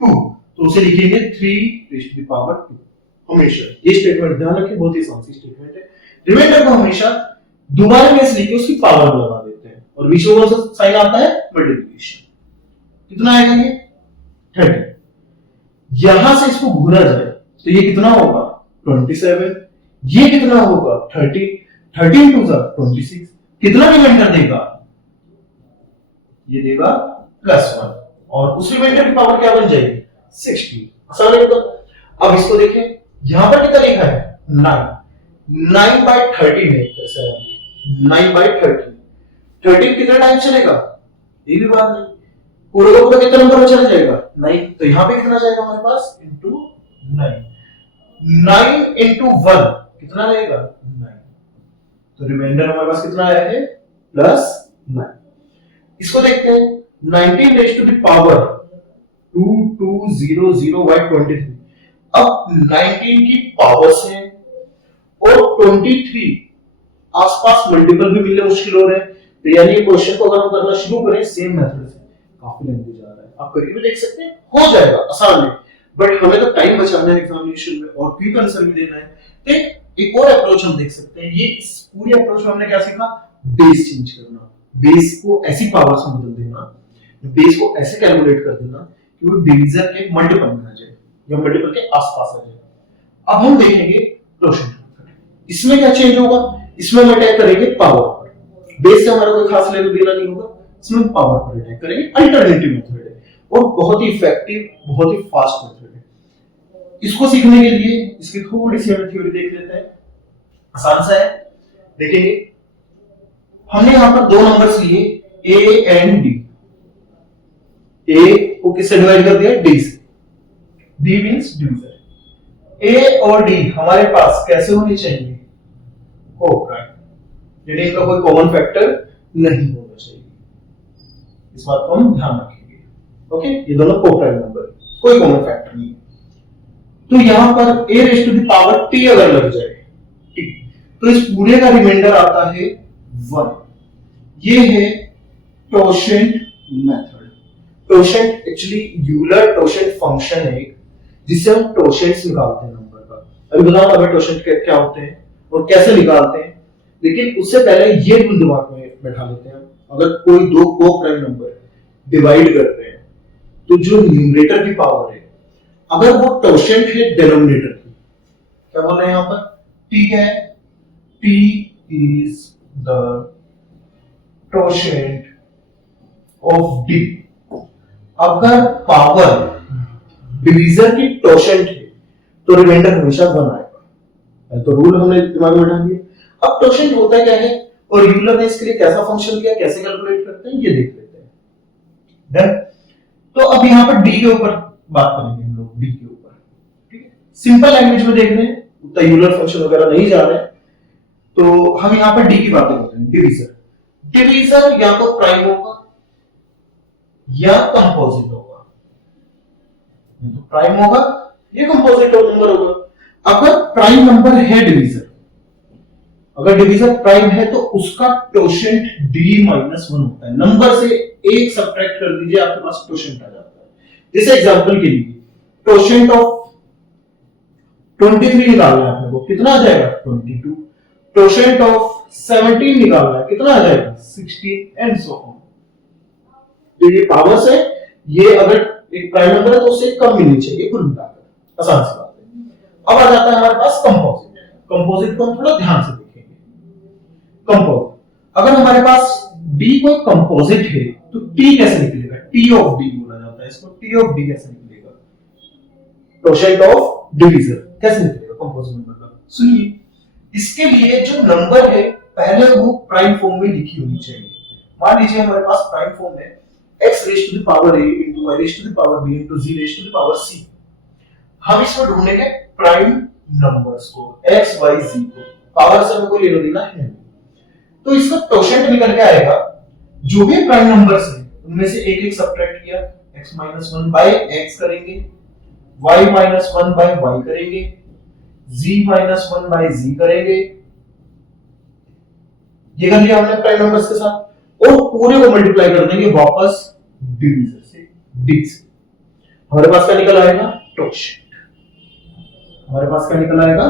2, तो उसे लिखेंगे 3 रेज़्ड टू द पावर 2। हमेशा ये स्टेटमेंट ध्यान रखिए, बहुत ही आसान सी स्टेटमेंट है। रिमाइंडर को हमेशा दोबारा में से लिख उसकी पावर लगा देते हैं और बीच में कौन सा साइन आता है मल्टीप्लिकेशन। कितना आएगा ये 30। यहां से इसको घुरा जाए तो ये कितना होगा 27। ये कितना होगा 30। 13 टू 26। कितना रिमाइंडर देगा ये देगा +1 और उस रिमाइंडर की पावर क्या बन जाएगी 60। आसान है। अब इसको देखें यहां पर कितना लिखा है 9 बाय 30 में 9 बाय 30। 13 कितना टाइम चलेगा ये भी बात नहीं, पूरे का पूरा कितना नंबर चला जाएगा 9, तो यहां पे कितना जाएगा हमारे पास इनटू 9। 9 इंटू 1 कितना रहेगा 9, तो रिमाइंडर हमारे पास कितना आया है +9। इसको देखते हैं 19 रेज़्ड टू द पावर 2200/23। अब 19 की पावर्स हैं और 23 आसपास मल्टीपल भी मिलने मुश्किल हो रहे हैं, तो यानी क्वेश्चन को अगर हम करना शुरू करें सेम मेथड से काफी लेंथी जा रहा है। आप करके भी देख सकते हैं, हो जाएगा आसान है, बट हमें तो टाइम बचाना है एग्जामिनेशन में और क्विक आंसर भी देना है। एक और अप्रोच हम देख सकते हैं। ये इस पूरी अप्रोच में हमने क्या सीखा बेस चेंज करना, बेस को ऐसी पावर्स में बदल देना, बेस को ऐसे कैलकुलेट कर देना कि वो डिवीजर के मल्टीपल में आ जाए या मल्टीपल के आसपास आ जाए। अब हम देखेंगे क्वेश्चन, इसमें क्या चेंज होगा, इसमें हम अटैक करेंगे पावर पर। बेस से हमारा कोई खास लेना देना नहीं होगा, इसमें पावर पर अटैक करेंगे। अल्टरनेटिव मेथड है और बहुत ही इफेक्टिव, बहुत ही फास्ट मेथड है। इसको सीखने के लिए इसकी थोड़ी सी हम थ्योरी देख लेते हैं, आसान सा है। देखेंगे हमने यहां पर दो नंबर्स लिए ए एंड डी। ए को किससे डिवाइड कर दिया डी से, डी मींस डिवीजर। ए और डी हमारे पास कैसे होनी चाहिए को-प्राइम, यानी इनका कोई कॉमन फैक्टर नहीं होना चाहिए। इस बात को हम ध्यान रखेंगे। ओके, ये दोनों को-प्राइम नंबर, कोई कॉमन फैक्टर नहीं है। तो यहां पर a raise to the power t अगर लग जाए t, तो इस पूरे का रिमाइंडर आता है 1। ये है टोशेंट मेथड। टोशेंट एक्चुअली यूलर टोशेंट फंक्शन है जिससे हम टोशेंट्स निकालते हैं नंबर का। अभी बताओ अगर टोशेंट क्या होते हैं और कैसे निकालते हैं, लेकिन उससे पहले ये रूल दिमाग में बैठा लेते हैं। अगर कोई दो को-प्राइम नंबर डिवाइड करते हैं तो जो न्यूमरेटर की पावर है अगर वो टोशेंट है डिनोमिनेटर की, क्या बोल रहे हैं यहां पर t क्या है, t is the totient of d। अगर पावर डिवीजर की टोशेंट है तो रिमाइंडर हमेशा 1 आएगा। तो रूल हमने दिमाग में डाल दिया। अब टोशेंट होता क्या है और यूलर ने इसके लिए कैसा फंक्शन किया, कैसे कैलकुलेट करते हैं ये देख लेते हैं। डन। तो अब यहां पर डी के ऊपर बात करेंगे हम लोग, डी के ऊपर। ठीक है, सिंपल लैंग्वेज में देख रहे हैं, उतना यूलर फंक्शन वगैरह नहीं जा रहे हैं, तो हम यहां पर डी की बातें कर रहे हैं। डिवीजर, डिवीजर या तो प्राइम होगा या कंपोजिट होगा। तो प्राइम होगा या कंपोजिट नंबर होगा। अगर प्राइम नंबर है डिवीजर अगर डिवीजर प्राइम है तो उसका टोशेंट d-1 होता है। नंबर से एक सब्ट्रैक्ट कर दीजिए, आपके पास टोशेंट आ जाता है। जैसे एग्जांपल के लिए टोशेंट ऑफ 23 निकालना है अपने को, कितना आ जाएगा 22। टोशेंट ऑफ 17 निकालना है, कितना आ जाएगा 16 एंड सो ऑन। तो ये पावर्स है, ये अगर एक प्राइम नंबर है तो उससे कम मिलनी चाहिए कुल मिलाकर, आसान सी बात है। अब आ जाता है हमारे पास कंपोजिट। कंपोजिट को हम थोड़ा ध्यान से देखेंगे। कंपोजिट, अगर हमारे पास d कोई कंपोजिट है तो t कैसे निकलेगा, t ऑफ d बोला जाता है इसको। t ऑफ d कैसे निकलेगा, टोशेंट ऑफ डिवीजर कैसे निकलेगा कंपोजिट नंबर का। सुनिए, इसके लिए जो नंबर है पहले वो प्राइम फॉर्म में लिखी होनी चाहिए। मान लीजिए हमारे पास प्राइम फॉर्म है x raise to the power a into y raise to the power b into z raise to the power c। हम इसमें ढूंढेंगे प्राइम नंबर्स को, x y z को, पावर से हमें कोई लेना देना है। तो इसका टोशेंट निकल के आएगा, जो भी प्राइम नंबर्स हैं उनमें से एक एक सब्ट्रैक्ट किया, x-1 by x करेंगे, y-1 by y करेंगे, z-1 by z करेंगे। ये कर लिया हमने प्राइम नंबर्स के साथ, और पूरे को मल्टीप्लाई कर देंगे वापस डिवीजर से, d से। हमारे पास क्या निकल आएगा, टोशेंट। हमारे पास क्या निकल आएगा,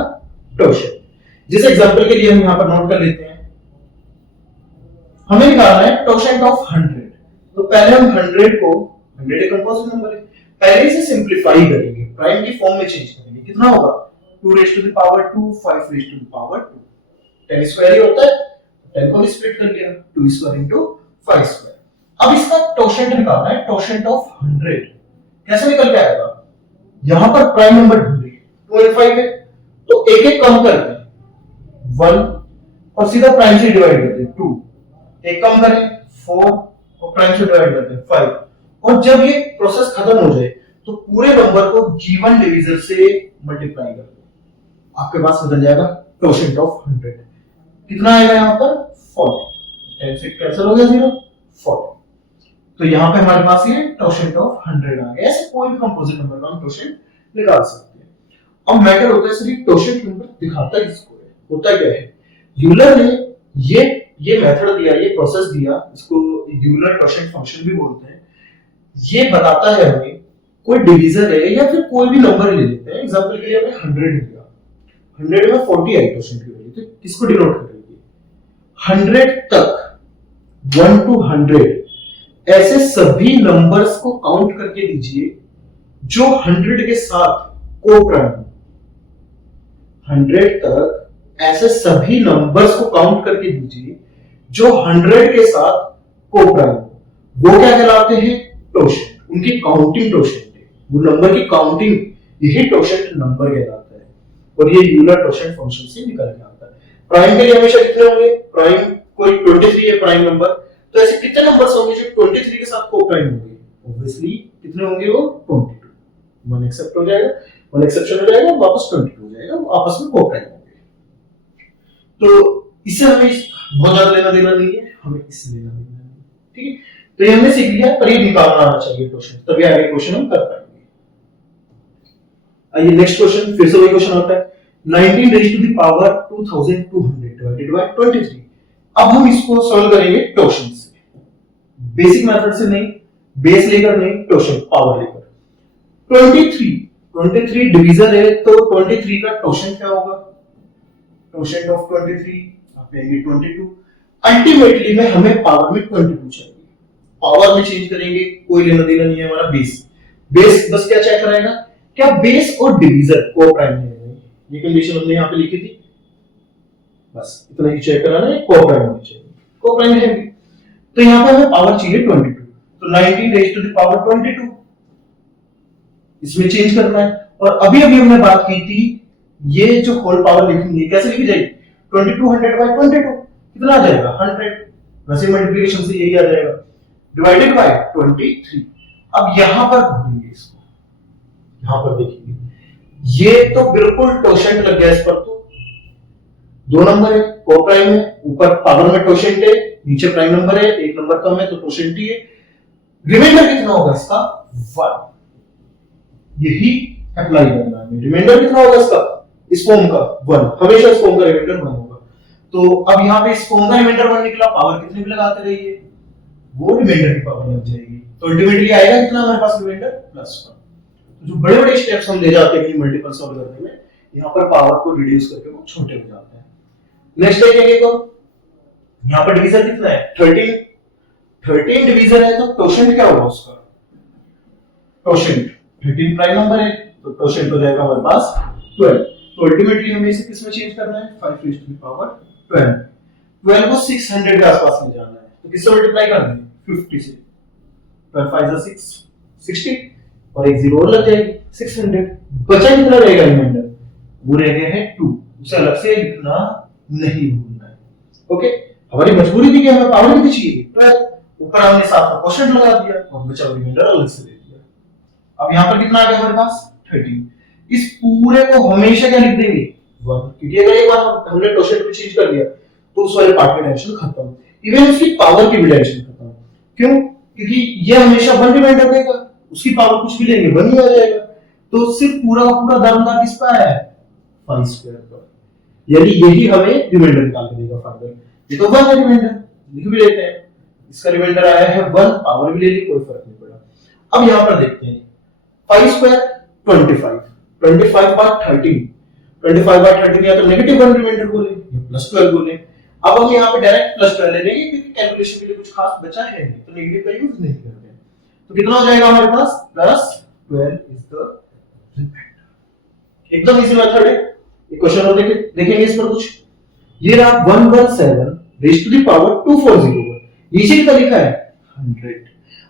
टोशेंट। जिस एग्जांपल के लिए हम यहां पर नोट कर लेते हैं, हमें निकालना है टोशेंट ऑफ 100। तो पहले हम 100 को, 100 एक कंपोजिट नंबर है, पहले इसे सिंपलीफाई करेंगे, प्राइम की फॉर्म में चेंज करेंगे। कितना होगा, 2 raise to the power 2, 5 raise to the power 2। 10 square ही होता है, 10 को स्प्लिट कर लिया, 2 स्क्वायर इनटू 5 स्क्वायर। अब इसका टोशेंट निकालना है, टोशेंट ऑफ 100 कैसे निकल के आएगा। यहां पर प्राइम नंबर ढूंढिए, 2 और 5 है तो एक एक कम करते हैं 1 और सीधा प्राइम से डिवाइड करते हैं 2, एक कम करें 4 और प्राइम से डिवाइड करते हैं 5। और जब ये प्रोसेस खत्म हो जाए तो पूरे नंबर को गिवन डिवीजर से मल्टीप्लाई कर दो, आपके पास बदल जाएगा टोशेंट ऑफ 100। कितना आएगा यहाँ पर 40, 10 से कैंसिल हो गया 0, 40। तो यहाँ पे हमारे पास ये टोशेंट ऑफ 100 आ गया। ऐसे कोई भी कंपोजिट नंबर का हम टोशेंट निकाल सकते हैं। अब मैटर होता है सिर्फ टोशेंट नंबर दिखाता किसको है, होता क्या है, यूलर ने ये मेथड दिया, ये प्रोसेस दिया, इसको यूलर टोशेंट फंक्शन भी बोलते हैं। ये बताता है हमें कोई डिवीजर है या फिर कोई भी नंबर ले लेते हैं, एग्जांपल के लिए हमने 100 लिया, 100 में 40 आई टोशेंट की वैल्यू, तो किसको डिनोट करेंगे 100 तक, 1 to 100 ऐसे सभी नंबर्स को काउंट करके दीजिए जो 100 के साथ को प्राइम। 100 तक ऐसे सभी नंबर्स को काउंट करके दीजिए जो 100 के साथ को प्राइम, वो क्या कहलाते हैं, टोशेंट। उनकी काउंटिंग टोशेंट है, वो नंबर की काउंटिंग, यही टोशेंट नंबर कहलाता है। और ये यूलर टोशेंट फंक्शन से निकल के आता है। प्राइम के लिए हमेशा कितने होंगे, प्राइम कोई 23 है प्राइम नंबर, तो ऐसे कितने नंबर्स होंगे जो 23 के साथ को प्राइम होंगे, ऑब्वियसली कितने होंगे वो 22। वन एक्सेप्ट हो जाएगा, वन एक्सेप्शन हो जाएगा, वापस 22 हो जाएगा, आपस में को प्राइम होंगे। तो इससे हमें बहुत ज्यादा लेना देना नहीं है, हमें इससे लेना देना है, ठीक है। तो ये हमने सीख लिया, पर ये निकालना आना चाहिए क्वेश्चन, तभी आगे क्वेश्चन हम कर पाएंगे। आइए नेक्स्ट क्वेश्चन, फिर से वही क्वेश्चन आता है, 19 raise to the power 2200 divided by 23। अब हम इसको सॉल्व करेंगे टोशन से, बेसिक मेथड से नहीं, बेस लेकर नहीं, टोशन पावर लेकर। 23 डिवीजर है तो 23 का टोशन क्या होगा, टोशेंट ऑफ 23 आप लेंगे 22। अल्टीमेटली में हमें पावर में 22 चाहिए, पावर में चेंज करेंगे, कोई लेना देना नहीं है हमारा। बेस बस क्या चेक कराएगा, क्या बेस और डिवीजर को प्राइम है, ये कंडीशन हमने यहाँ पे लिखी थी, बस इतना ही चेक कराना है, को प्राइम होनी चाहिए, को प्राइम है। तो यहाँ पे हमें पावर चाहिए 22, तो 19 रेज़ टू द पावर 22 इसमें चेंज करना है। और अभी हमने बात की थी, ये जो होल पावर लिखेंगे कैसे लिखी जाएगी, 2200 बाय 22 कितना आ जाएगा 100, वैसे मल्टीप्लिकेशन से यही आ जाएगा, डिवाइडेड बाय 23। अब यहां पर ढूंढेंगे इसको, यहां पर देखिए ये तो बिल्कुल टोशेंट लग गया इस पर, तो दो नंबर है, को प्राइम है, ऊपर पावर में टोशेंट है, नीचे प्राइम नंबर है, एक नंबर कम है तो टोशेंट ही है। रिमाइंडर कितना होगा इसका 1, यही अप्लाई करना है। रिमाइंडर कितना होगा इसका, इस फॉर्म का 1, हमेशा इस फॉर्म का रिमाइंडर 1 होगा। तो अब यहाँ पे इस फॉर्म का रिमाइंडर 1 निकला, पावर कितने भी लगाते रहिए वो रिमाइंडर की पावर लग जाएगी, तो अल्टीमेटली आएगा कितना हमारे पास रिमाइंडर +1। तो जो बड़े बड़े स्टेप्स हम ले जाते हैं मल्टीपल सॉल्व करने में, यहाँ पर पावर को रिड्यूस करके वो छोटे हो जाते हैं। नेक्स्ट देखेंगे तो यहाँ पर डिवीजन कितना है 13 डिवीजन है, तो टोशेंट क्या होगा उसका, टोशेंट 13 प्राइम नंबर है तो टोशेंट हो जाएगा हमारे पास 12। तो अल्टीमेटली हमें इसे किस में चेंज करना है 5 raised to the power 12 को 600 के आसपास ले जाना है, तो किससे मल्टीप्लाई कर देंगे 50 से, 12 5 6 60 और एक जीरो और लग जाएगी 600। बचा कितना रहेगा रिमाइंडर, वो रह गया है 2, उसे अलग से लिखना नहीं भूलना है। ओके, हमारी मजबूरी थी कि हमें पावर कितनी चाहिए 12, ऊपर हमने 7 का क्वोशंट लगा दिया और बचा रिमाइंडर अलग से दे दिया। अब यहाँ पर कितना आ गया हमारे पास 13, इस पूरे को हमेशा क्या लिख देंगे 1, क्योंकि अगर एक बार हमने टोशेंट में चेंज कर दिया तो उस वाले पार्ट की टेंशन खत्म, इवन उसकी पावर की भी टेंशन खत्म। क्यों, क्योंकि ये हमेशा 1 रिमाइंडर देगा, उसकी पावर कुछ भी लेंगे 1 ही आ जाएगा, तो सिर्फ पूरा का पूरा दारोमदार किस पर आया है 5 स्क्वायर पर, यानी यही हमें रिमाइंडर निकाल के देगा फाइनल। ये तो 1 है रिमाइंडर, लिख भी लेते हैं, इसका रिमाइंडर आया है 1, पावर भी ले ली, कोई फर्क नहीं पड़ा। अब यहां पर देखते हैं 5 स्क्वायर 25 25 बाय 13, 25 बाय 13 या तो -1 रिमाइंडर बोले या +12 बोले। अब हम यहाँ पे डायरेक्ट +12 ले लेंगे क्योंकि कैलकुलेशन के लिए कुछ खास बचा है नहीं, तो नेगेटिव का यूज नहीं करते हैं। तो कितना हो जाएगा हमारे पास +12 इज द रिमाइंडर। एकदम इजी मेथड है, ये क्वेश्चन और देखेंगे इस पर कुछ। ये रहा 117 रेज़ टू द पावर 2401, नीचे क्या लिखा है 100।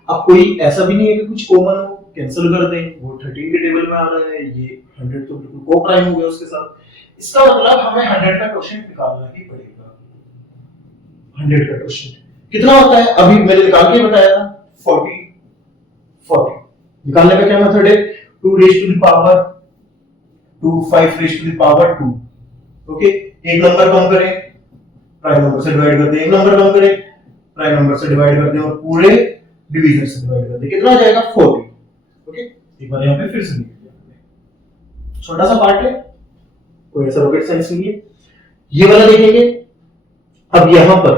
अब कोई ऐसा भी नहीं है कि कुछ कॉमन हो कैंसिल कर दें, वो 13 के टेबल में आ रहा है, ये 100 तो बिल्कुल को प्राइम हो गया उसके साथ, इसका मतलब हमें 100 का क्वोशंट निकालना ही पड़ेगा। 100 का क्वोशंट कितना होता है, अभी मैंने निकाल के बताया था 40 निकालने का क्या मेथड है 2 raise to the power 2 5 raise to the power 2। Okay, एक नंबर कम करें प्राइम नंबर से डिवाइड कर दें, एक नंबर कम करें प्राइम नंबर से डिवाइड कर दें और पूरे डिवीजन से डिवाइड कर दें, कितना आ जाएगा 40। ओके, एक बार यहाँ पे फिर से लिख दिया, छोटा सा पार्ट है, कोई ऐसा रॉकेट साइंस नहीं है। ये वाला देखेंगे, अब यहाँ पर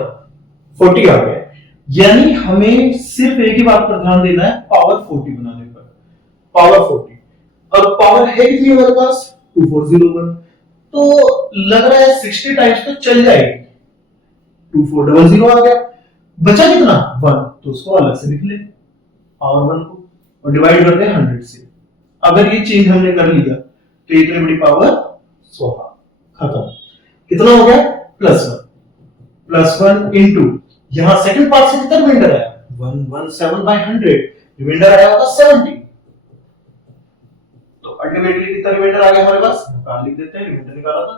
40 आ गया, यानी हमें सिर्फ एक ही बात पर ध्यान देना है पावर 40 बनाने पर, पावर 40। और पावर है कितनी हमारे पास 2401, तो लग रहा है 60 टाइम्स तो चल जाएगी, 2400 आ गया, बचा कितना 1, तो उसको अलग से लिख ले पावर 1 को और डिवाइड कर दे 100 से। अगर ये चेंज हमने कर लिया तो इतनी बड़ी पावर स्वाहा खत्म। कितना हो गया +1 इनटू यहां सेकंड पार्ट से कितना रिमाइंडर आया 117 बाय 100, रिमाइंडर आया होगा 70, तो अल्टीमेटली कितना रिमाइंडर आ गया हमारे पास, निकाल लिख देते हैं, रिमाइंडर निकाला था,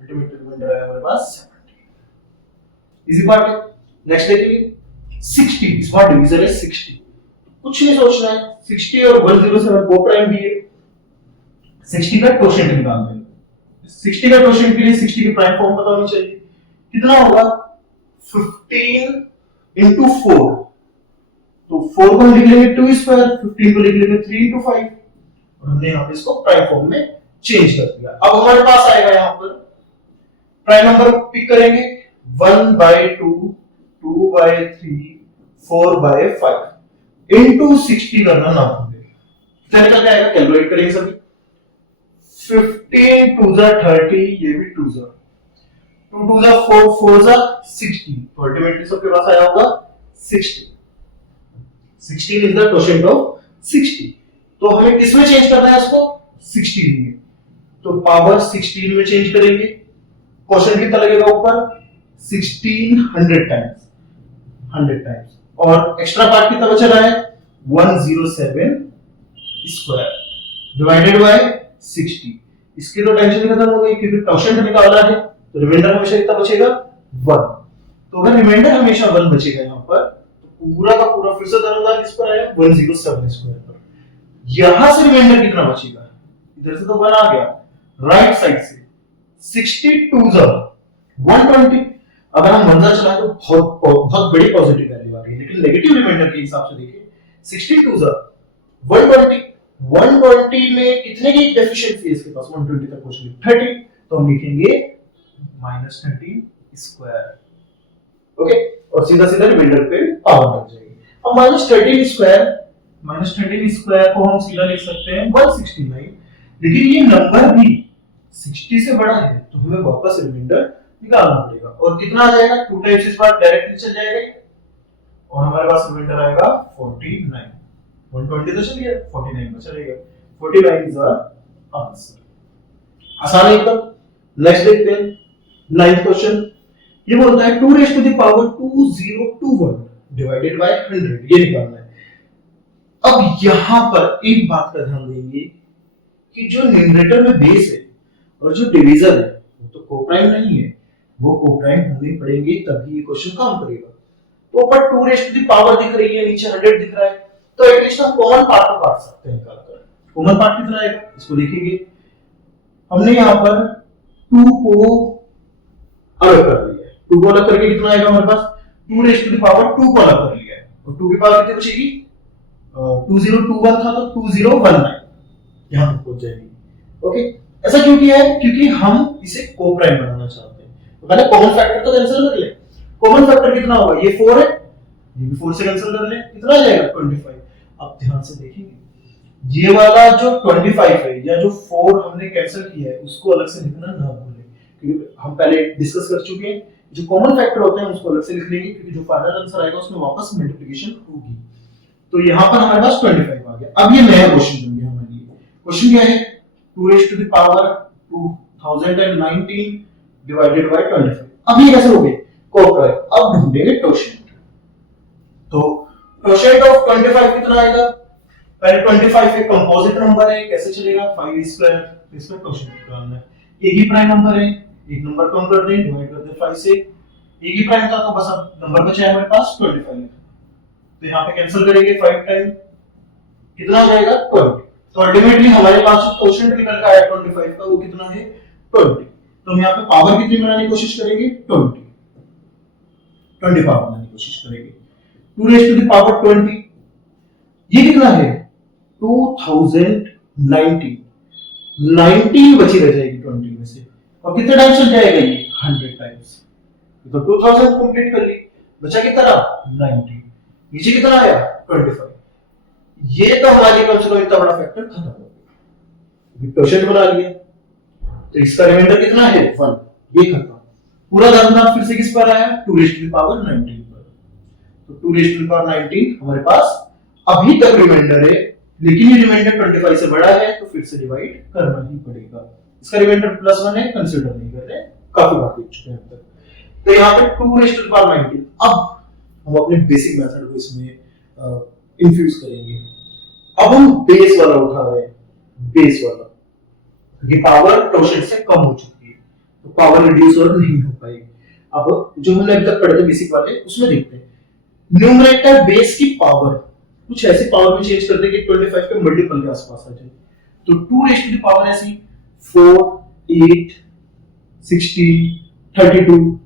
अल्टीमेटली रिमाइंडर आया हमारे पास 70। इजी पार्ट है। नेक्स्ट देखिए 60, इस बार डिवीजन है 60, कुछ नहीं सोचना है, 60 और 107 को प्राइम भी है, 60 का क्वोशंट निकालना है, 60 का क्वोशंट के लिए 60 की प्राइम फॉर्म पता होनी चाहिए, कितना होगा 15 into 4, तो 4 को हम लिख लेंगे 2 स्क्वायर, 15 को लिख लेंगे 3 into 5 और हमने यहाँ पे इसको प्राइम फॉर्म में चेंज कर दिया। अब हमारे पास आएगा यहाँ पर प्राइम नंबर पिक करेंगे 1 by 2, 2 by 3, 4 by 5 into 60 करना ना भूलें, कितना निकल के आएगा कैलकुलेट करेंगे सभी, 15 2 जा 30, ये भी 2 जा 2 2 जा 4 4 जा 60, तो अल्टीमेटली सबके पास आया होगा 60। 16 इज द क्वोशंट ऑफ 60, तो हमें किस में चेंज करना है इसको 16 में, तो पावर 16 में चेंज करेंगे, क्वोशंट कितना लगेगा ऊपर 1600 टाइम्स, 100 टाइम्स, और एक्स्ट्रा पार्ट कितना बचा रहा है 107 स्क्वायर डिवाइडेड बाय 60। इसकी तो टेंशन खत्म हो गई क्योंकि क्वोशंट निकालना है, तो रिमाइंडर हमेशा कितना बचेगा 1, तो अगर रिमाइंडर हमेशा 1 बचेगा यहाँ पर, तो पूरा का पूरा फिर से दारोमदार किस पर आया 107 स्क्वायर पर। यहां से रिमाइंडर कितना बचेगा, इधर से तो 1 आ गया, राइट साइड से 62 जा 120, अगर हम 1 चलाएं तो बहुत बड़ी पॉजिटिव वैल्यू आ रही है, लेकिन नेगेटिव रिमाइंडर के हिसाब से देखिए 62 जा 120, 120 में कितने की डेफिशिएंसी है इसके पास 120 तक पहुंचने 30, तो हम लिखेंगे -30 स्क्वायर। ओके, और सीधा सीधा रिमाइंडर पे पावर लग जाएगी। अब माइनस 13 स्क्वायर को हम सीधा लिख सकते हैं 169, लेकिन ये नंबर भी 60 से बड़ा है तो हमें वापस रिमाइंडर निकालना पड़ेगा। और कितना आ जाएगा, 2 टाइम्स इस बार डायरेक्टली चल जाएगा और हमारे पास रिमाइंडर आएगा 49। 120 तो चल गया, 49 में चलेगा। 49 इज आवर आंसर। आसान है एकदम। नेक्स्ट देखते हैं 9th क्वेश्चन। ये बोलता है 2 raise to the power 2021 divided by 100, ये निकालना है। अब यहां पर एक बात का ध्यान देंगे कि जो न्यूमरेटर में बेस है और जो डिवीजर है वो तो कोप्राइम नहीं है, वो कोप्राइम होने पड़ेंगे तभी ये क्वेश्चन काम करेगा। तो ऊपर 2 रेज़ टू द पावर दिख रही है, नीचे 100 दिख रहा है, तो एटलीस्ट हम कॉमन पार्ट को काट सकते हैं निकालकर। कॉमन पार्ट कितना आएगा इसको देखेंगे। हमने यहां पर 2 को अलग कर लिया है। 2 को अलग करके कितना आएगा हमारे पास, 2 रेज़ टू द पावर 2 को अलग कर लिया है और 2 की पावर कितनी बचेगी, 2021 था तो 2019 यहां तक पहुंच जाएगी। ओके, ऐसा क्यों किया है, क्योंकि हम इसे कोप्राइम बनाना चाहते हैं। तो पहले कॉमन फैक्टर तो कैंसिल कर ले। कॉमन फैक्टर कितना होगा, ये 4 है, ये भी 4 से कैंसिल कर ले, कितना आ जाएगा 25। अब ध्यान से देखेंगे ये वाला जो 25 है या जो 4 हमने कैंसिल किया है उसको अलग से लिखना ना भूलें, क्योंकि हम पहले डिस्कस कर चुके हैं। जो कॉमन फैक्टर होते हैं उसको अलग से लिख लेंगे, क्योंकि जो फाइनल आंसर आएगा उसमें वापस मल्टीप्लिकेशन होगी। तो यहाँ पर हमारे पास 25 आ गया। अब ये नया क्वेश्चन बन गया हमारे लिए। क्वेश्चन क्या है, 2 raise to the power 2019 divided by 25। अब ये कैसे हो गए, कोप्राइम। अब ढूंढेंगे टोशेंट। तो टोशेंट ऑफ 25 कितना आएगा, पहले 25 एक कंपोजिट नंबर है, कैसे चलेगा, 5 स्क्वायर, इसमें टोशेंट निकालना है। एक ही प्राइम नंबर है, एक नंबर कम कर दें, डिवाइड कर दें 5 से। एक ही प्राइम था तो बस अब नंबर बचा है हमारे पास 25। तो यहाँ पे कैंसिल करेंगे 5 टाइम, कितना हो जाएगा 20। तो अल्टीमेटली हमारे पास जो क्वोशिएंट निकल के आया 25 का वो कितना है 20। तो हम यहाँ पे पावर कितनी बनाने की कोशिश करेंगे, 20 पावर बनाने की कोशिश करेंगे। 2 रेज़ टू द पावर 20 ये कितना है 2019, 90 बची रह जाएगी 20 में से, और कितने टाइम्स चल जाएगा ये 100 टाइम्स। तो 2000 कंप्लीट कर ली, बचा कितना 90, नीचे कितना आया 25। ये तो हमारे कम से कम इतना बड़ा फैक्टर खत्म हो गया, क्वोशिएंट बना लिया। तो इसका रिमाइंडर कितना है 1, ये खत्म। पूरा दशमलव फिर से किस पर आया 2 रेज़ टू द पावर 19 पर। तो 2 रेज़ टू द पावर 19 हमारे पास अभी तक रिमाइंडर है, लेकिन ये रिमाइंडर 25 से बड़ा है तो फिर से डिवाइड करना ही पड़ेगा। इसका रिमाइंडर +1 है, कंसीडर नहीं कर रहे, काफी बार देख चुके हैं अब तक। तो यहाँ पे 2 रेज़ टू द पावर 19। अब हम अपने बेसिक मेथड को इसमें इंफ्यूज करेंगे। अब हम बेस वाला उठा रहे हैं, बेस वाला, क्योंकि पावर टोशेंट से कम हो चुकी है तो पावर रिड्यूस और नहीं हो पाएगी। अब जो हमने अभी तक पढ़े थे बेसिक वाले उसमें देखते हैं, न्यूमरेटर बेस की पावर कुछ ऐसी पावर में चेंज कर दे कि 25 के मल्टीपल के आसपास आ जाए। तो 2 रेज़ टू द पावर ऐसी 4, 8, 16, 32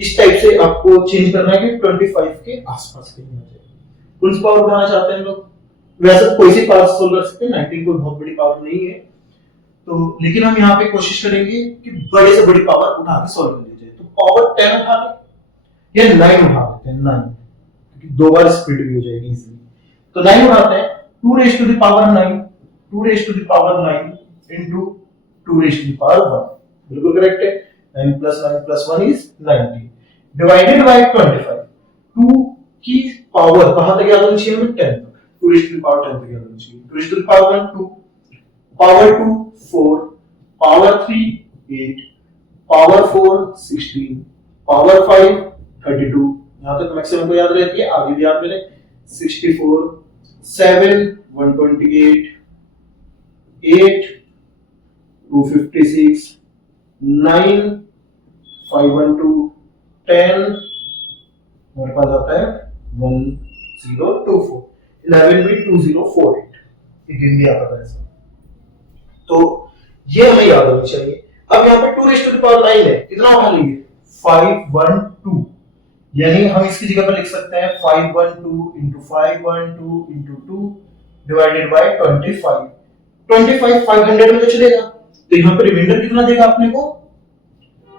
इस टाइप से आपको चेंज करना है कि 25 के आसपास कहीं आ जाए। कौन सी पावर बनाना चाहते हैं लोग, वैसे कोई सी पावर सोल्व कर सकते हैं, 19 कोई बहुत बड़ी पावर नहीं है तो, लेकिन हम यहाँ पे कोशिश करेंगे कि बड़े से बड़ी पावर उठा के सोल्व कर ली जाए। तो पावर 10 उठा ले या 9 उठा लेते हैं, 9, क्योंकि 2 बार स्प्लिट भी हो जाएगी इजीली। तो 9 उठाते हैं, 2 raise to the power 9, 2 raise to the power 9 into 2 raise to the power 1, बिल्कुल करेक्ट है। 9 + 9 + 1 इज 19 डिवाइडेड बाय 25। 2 की पावर कहां तक याद होनी चाहिए हमें, 10 तक। 2 रेज़ टू द पावर 10 तक याद होनी चाहिए। 2 raise to the power 1 2, power 2 4, power 3 8, power 4 16, power 5 32। यहां तक मैक्सिमम को याद रहती है, आगे भी याद रहे। 64 7 128 8 256 9 512 10 हमारे पास आता है 1024, 11 भी 2048, ये गिन भी आता था ऐसा। तो ये हमें याद होनी चाहिए। अब यहाँ पे 2 रेज़ टू द पावर 9 है, कितना उठा लेंगे 512, यानी हम इसकी जगह पर लिख सकते हैं 512 into 512 into 2 डिवाइडेड बाय 25। 25 500 में तो चलेगा, तो यहाँ पे रिमाइंडर कितना देगा अपने को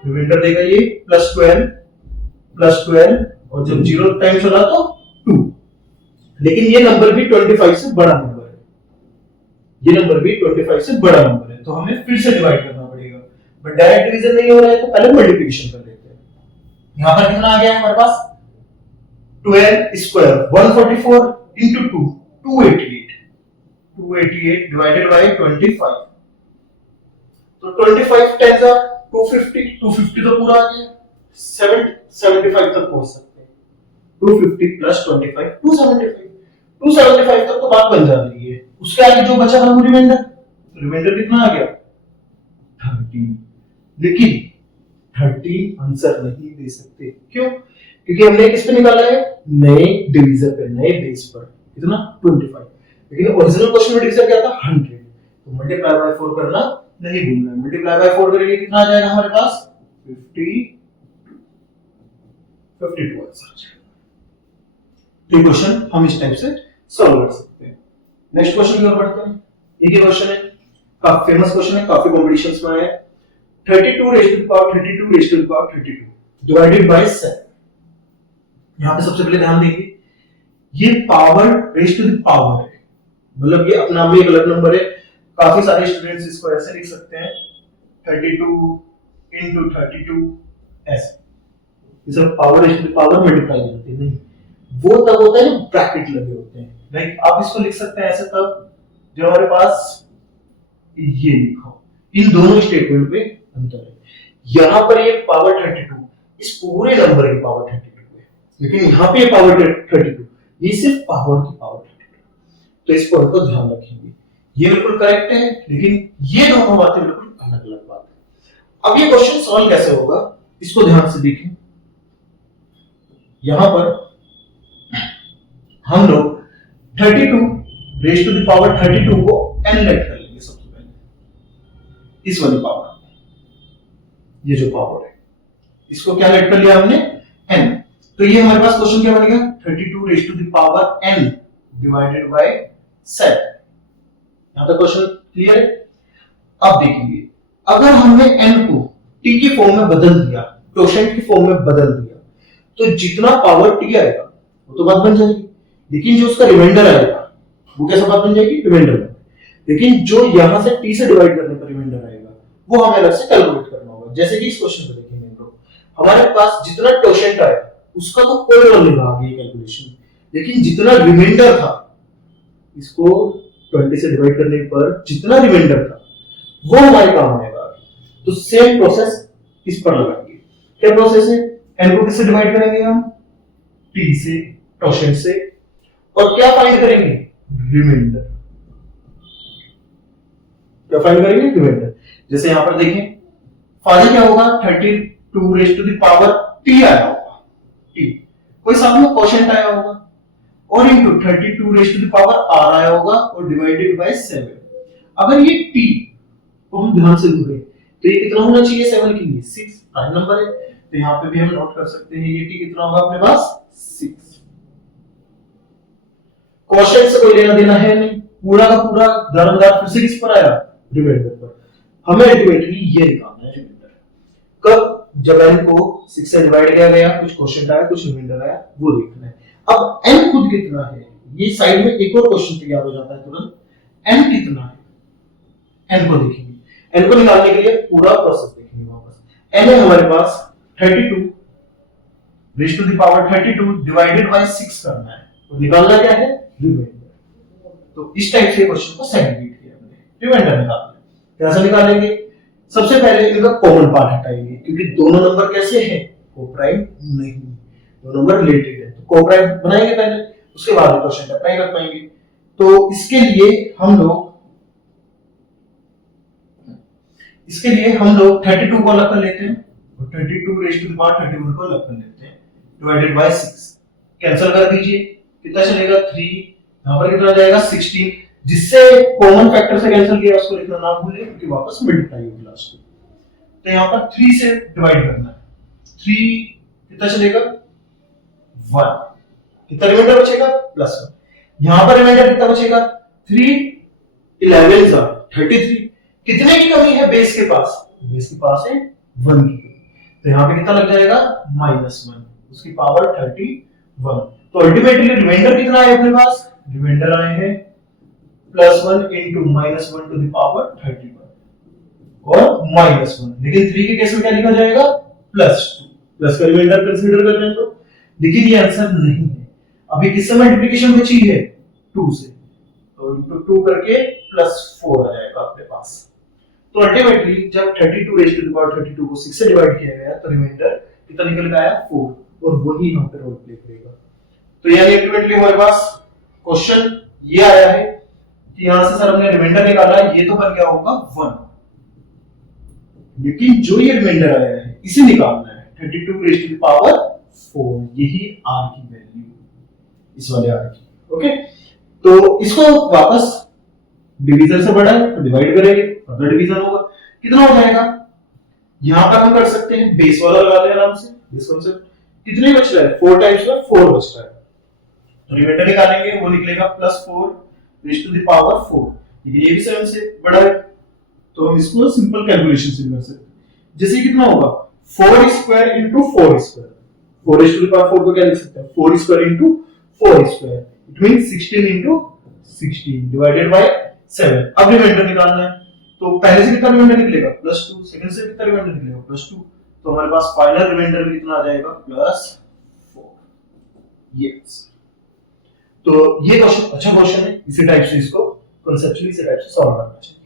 रिमाइंडर देगा ये +12 और जब 0 टाइम चला तो 2। लेकिन ये नंबर भी 25 से बड़ा नंबर है, ये नंबर भी 25 से बड़ा नंबर है, तो हमें फिर से डिवाइड करना पड़ेगा। बट डायरेक्ट डिवीजन नहीं हो रहा है तो पहले मल्टीप्लिकेशन कर लेते हैं। यहां पर कितना आ गया हमारे पास 12 स्क्वायर 144 into 2 288 डिवाइडेड बाय 25। तो 25 10 are 250 तो पूरा आ गया, 75 तक पहुंच सकते हैं। 250 प्लस 25 275 तक तो बात बन जा रही है। उसके आगे जो बचा था रिमाइंडर कितना आ गया 30। लेकिन 30 आंसर नहीं दे सकते, क्यों? क्योंकि हमने किस पे निकाला है, नए डिवीजर पे, नए बेस पर, कितना 25। लेकिन ओरिजिनल क्वेश्चन में डिवीजर क्या था 100, तो मल्टीप्लाई बाय 4 करना नहीं भूलना है। मल्टीप्लाई बाय 4 करेंगे कितना आ जाएगा हमारे पास 52 आंसर आ जाएगा। तो क्वेश्चन हम इस टाइप से सॉल्व कर सकते हैं। नेक्स्ट क्वेश्चन की ओर बढ़ते हैं। एक ही क्वेश्चन है, काफी फेमस क्वेश्चन है, काफी कॉम्पिटिशंस में आया है। 32 raised to the power 32 divided by 7। यहां पे सबसे पहले ध्यान देंगे, ये power raise to the power है, मतलब ये अपना में एक अलग नंबर है। काफी सारे स्टूडेंट्स इसको ऐसे लिख सकते हैं 32 into 32 ऐसे, ये सब power raise to the power multiply करते हैं। नहीं, वो तब होता है जब ब्रैकेट लगे होते हैं। लाइक आप इसको लिख सकते हैं ऐसे तब जब हमारे पास ये लिखा हो। इन दोनों स्टेटमेंट पे अंतर है। यहां पर ये पावर 32 इस पूरे नंबर की पावर 32 है, लेकिन यहां पे ये पावर 32 ये सिर्फ पावर की पावर 32। तो इस पॉइंट को ध्यान रखेंगे, ये बिल्कुल करेक्ट है, लेकिन ये दोनों बातें बिल्कुल अलग अलग बात है। अब ये क्वेश्चन सॉल्व कैसे होगा इसको ध्यान से देखें। यहां पर हम लोग 32 रेज टू द पावर 32 को n लेट कर लेंगे सबसे पहले। इस वाली पावर, ये जो पावर है इसको क्या लेट कर लिया हमने n। तो ये हमारे पास क्वेश्चन क्या बनेगा 32 raise to the power n divided by 7। यहां तक क्वेश्चन क्लियर है। अब देखेंगे, अगर हमने n को t की फॉर्म में बदल दिया, क्वोशिएंट की फॉर्म में बदल दिया, तो जितना पावर t आएगा वो तो बात बन जाएगी, लेकिन जो उसका रिमाइंडर आएगा वो कैसा बात बन जाएगी रिमाइंडर में। लेकिन जो यहां से t से डिवाइड करने पर रिमाइंडर आएगा वो हमें अलग से कैलकुलेट करना होगा। जैसे कि इस क्वेश्चन को देखेंगे हम लोग, हमारे पास जितना क्वोशिएंट आया उसका तो कोई रोल नहीं रहा आगे कैलकुलेशन, लेकिन जितना रिमाइंडर था इसको 20 से डिवाइड करने पर जितना रिमाइंडर था वो हमारे काम आएगा। तो सेम प्रोसेस इस पर लगाएंगे। क्या प्रोसेस है, n को किससे डिवाइड करेंगे हम t से, क्वोशिएंट से, और क्या फाइंड करेंगे रिमाइंडर। क्या फाइंड करेंगे रिमाइंडर। जैसे यहां पर देखें, फाइनल क्या होगा 32 raise to the power t आया होगा, t कोई सामने क्वोशिएंट आया होगा, और into 32 raise to the power r आया होगा और डिवाइडेड बाय 7। अगर ये t को हम ध्यान से ढूंढें तो ये कितना होना चाहिए 7 के लिए 6 प्राइम नंबर है, तो यहां पे भी हम नोट कर सकते हैं ये t कितना होगा अपने पास 6। क्वोशिएंट से कोई लेना देना है नहीं, पूरा का पूरा दारोमदार फिर से किस पर आया रिमाइंडर पर। हमें अल्टीमेटली ये निकालना है रिमाइंडर। कब, जब n को 6 से डिवाइड किया गया, कुछ क्वोशिएंट आया कुछ रिमाइंडर आया, वो देखना है। अब n खुद कितना है, ये साइड में एक और क्वेश्चन तैयार हो जाता है तुरंत, n कितना है, n को देखेंगे। n को निकालने के लिए पूरा प्रोसेस देखेंगे वापस। n है हमारे पास 32 raise to the power 32 divided by 6 करना है, तो निकालना क्या है रिमाइंडर। तो इस टाइप से क्वेश्चन को सेग्रीगेट किया हमने, रिमाइंडर निकालना है। कैसे निकालेंगे, सबसे पहले इनका कॉमन पार्ट हटाएंगे, क्योंकि दोनों नंबर कैसे हैं कोप्राइम नहीं, दोनों नंबर रिलेटेड है, तो कोप्राइम बनाएंगे पहले, उसके बाद क्वेश्चन अप्लाई कर पाएंगे। तो इसके लिए हम लोग 32 को अलग कर लेते हैं और 32 रेज टू द पावर 31 को अलग कर लेते हैं, डिवाइडेड बाय 6। कैंसिल कर दीजिए, कितना चलेगा 3, यहां पर कितना जाएगा 16, जिससे कॉमन फैक्टर से कैंसिल किया उसको लिखना ना भूलिए क्योंकि वापस मल्टीप्लाई होगी लास्ट में। तो यहां पर 3 से डिवाइड करना है, 3 कितना चलेगा 1, कितना रिमाइंडर बचेगा +1। यहां पर रिमाइंडर कितना बचेगा 3 11 33। कितने की कमी है बेस के पास, बेस के पास है 1 की। तो यहाँ पे कितना लग जाएगा -1, उसकी पावर 31। तो अल्टीमेटली रिमाइंडर कितना है अपने पास, रिमाइंडर आए हैं +1 इंटू -1 टू द पावर 31 और -1। लेकिन 3 के केस में क्या लिखा जाएगा, +2, प्लस का रिमाइंडर कंसीडर कर रहे हैं। तो लेकिन ये आंसर नहीं है, अभी किससे मल्टीप्लिकेशन बची है, 2 से, तो इंटू 2 करके +4 आ जाएगा अपने पास। तो अल्टीमेटली जब 32 रेज़ टू द पावर 32 को 6 से डिवाइड किया गया तो रिमाइंडर कितना निकल के आया, 4, और वही यहाँ पे रोल प्ले करेगा। तो यानी अल्टीमेटली हमारे पास क्वेश्चन ये आया है कि यहां से सर हमने रिमाइंडर निकाला है, ये तो बन गया होगा 1, लेकिन जो ये रिमाइंडर आया है इसे निकालना है 32 रेज़ टू द पावर 4, यही r की वैल्यू, इस वाले r की। ओके, तो इसको वापस डिवीजन से बड़ा है तो डिवाइड करेंगे, फर्दर डिवीजन होगा, कितना हो जाएगा, यहां पर हम कर सकते हैं बेस वाला लगा लें आराम से, बेस कांसेप्ट। कितने बच रहा है, 4 टाइम्स में 4 बच रहा है, तो रिमाइंडर निकालेंगे वो निकलेगा +4 रेज़ टू द पावर 4, लेकिन ये भी 7 से बड़ा है, तो हम इसको सिंपल कैलकुलेशन से कर सकते हैं। जैसे कितना होगा, 4 square into 4 square, 4 raise to the power 4 को क्या लिख सकते हैं, 4 square into 4 square, it means 16 into 16 divided by 7। अब रिमाइंडर निकालना है, तो पहले से कितना रिमाइंडर निकलेगा, +2, सेकंड से कितना रिमाइंडर निकलेगा, +2, तो हमारे पास फाइनल रिमाइंडर कितना आ जाएगा, +4। यस, तो ये क्वेश्चन अच्छा क्वेश्चन है, इसी टाइप से इसको कांसेप्चुअली इसी टाइप से सॉल्व करना चाहिए।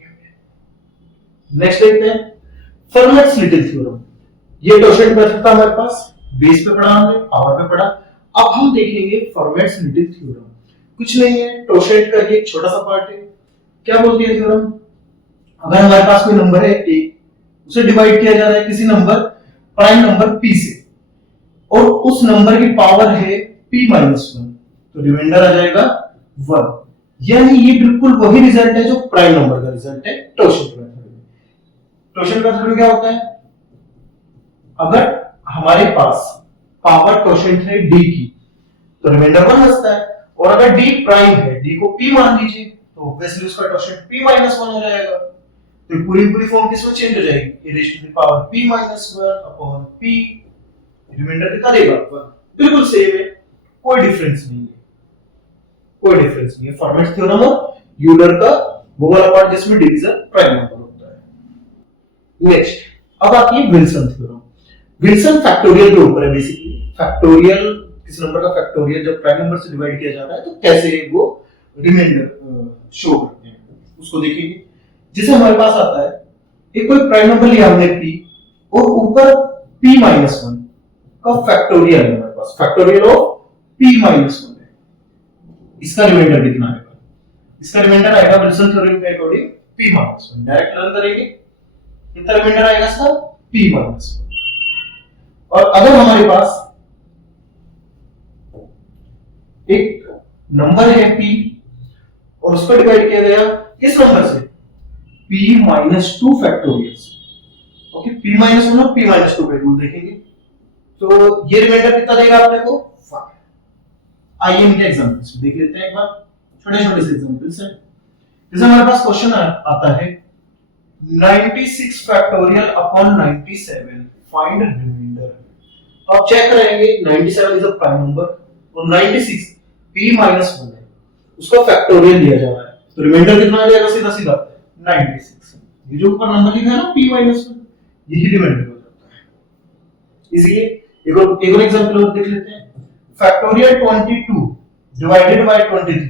नेक्स्ट देखते हैं फर्मेट्स लिटिल थ्योरम। ये टोशेंट मेथड था हमारे पास, बेस पे पढ़ा हमने, पावर पे पढ़ा। अब हम देखेंगे फर्मेट्स लिटिल थ्योरम। कुछ नहीं है, टोशेंट का एक छोटा सा पार्ट है। क्या बोलती है थ्योरम, अगर हमारे पास कोई नंबर है a, उसे डिवाइड किया जा रहा है किसी नंबर प्राइम नंबर p से, और उस नंबर की पावर है p-1, तो रिमाइंडर आ जाएगा 1। यानी ये बिल्कुल वही रिजल्ट है जो प्राइम नंबर का रिजल्ट है टोशेंट मेथड में। टोशेंट मेथड में क्या होता है, अगर हमारे पास पावर टोशेंट है d की तो रिमाइंडर 1 बचता है, और अगर d प्राइम है, d को p मान लीजिए, तो ऑब्वियसली उसका टोशेंट p-1 हो जाएगा। तो पूरी फॉर्म किसमें चेंज हो जाएगी, e raise to the power p-1 upon p, reminder कितना देगा, 1। बिल्कुल सेम है, कोई डिफरेंस नहीं है, कोई डिफरेंस नहीं है। फॉर्मेट थ्योरम और यूलर का वो वाला पार्ट जिसमें डिवीजन प्राइम नंबर होता है। नेक्स्ट, अब आती है विल्सन थ्योरम। विल्सन फैक्टोरियल के ऊपर है बेसिकली। फैक्टोरियल, किसी नंबर का फैक्टोरियल जब प्राइम नंबर से डिवाइड किया जा रहा है तो कैसे वो रिमाइंडर शो करते हैं, उसको देखेंगे। जैसे हमारे पास आता है एक कोई प्राइम नंबर लिया हमने p, और ऊपर p-1 का फैक्टोरियल है हमारे पास, फैक्टोरियल ऑफ p-1 है। इसका रिमाइंडर कितना आएगा, इसका रिमाइंडर आएगा विल्सन थ्योरम के अकॉर्डिंग p-1। डायरेक्ट लर्न करेंगे, कितना रिमाइंडर आएगा इसका, p-1। और अगर हमारे पास एक नंबर है p और उसको डिवाइड किया गया किस नंबर से, p-2 फैक्टोरियल से, ओके, p-1 और p-2 पे रूल देखेंगे, तो ये रिमाइंडर कितना देगा अपने को, 5। आइए इनके एग्जांपल्स देख लेते हैं एक बार, छोटे-छोटे से एग्जांपल्स हैं। जैसे हमारे पास क्वेश्चन आता है 96 फैक्टोरियल अपॉन 97, फाइंड रिमाइंडर। तो आप चेक करेंगे 97 इज अ प्राइम नंबर और 96 p-1 है, उसका फैक्टोरियल लिया जा रहा है, तो रिमाइंडर कितना आ जाएगा, सीधा सीधा 96। ये जो ऊपर नंबर लिखा है ना p-1, यही रिमाइंडर हो जाता है। इसलिए एक और एग्जांपल और देख लेते हैं। फैक्टोरियल 22 डिवाइडेड बाय 23,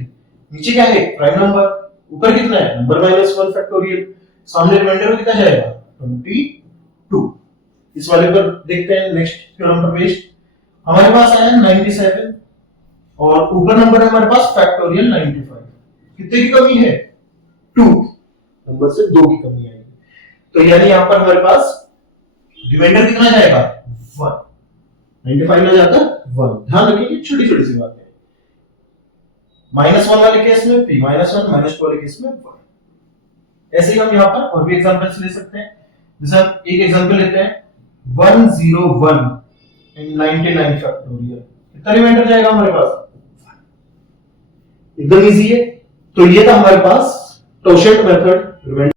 नीचे क्या है, प्राइम नंबर, ऊपर कितना है, नंबर -1 फैक्टोरियल, सामने रिमाइंडर कितना जाएगा, 22। इस वाले पर देखते हैं, नेक्स्ट थ्योरम पर बेस्ड। हमारे पास आया 97 और ऊपर नंबर है हमारे पास फैक्टोरियल 95, कितने की कमी है, 2, नंबर से 2 की कमी आएगी, तो यानी यहां पर हमारे पास रिमाइंडर कितना जाएगा, 1। 95 में जाता 1। ध्यान रखिए छोटी छोटी सी बात है, -1 वाले केस में p-1, -2 वाले केस में 1। ऐसे ही हम यहाँ पर और भी एग्जांपल्स ले सकते हैं। जैसे हम एक एग्जांपल लेते हैं 101 and 99 फैक्टोरियल, कितना रिमाइंडर जाएगा हमारे पास, एकदम इजी है। तो ये था हमारे पास टोशेंट मेथड।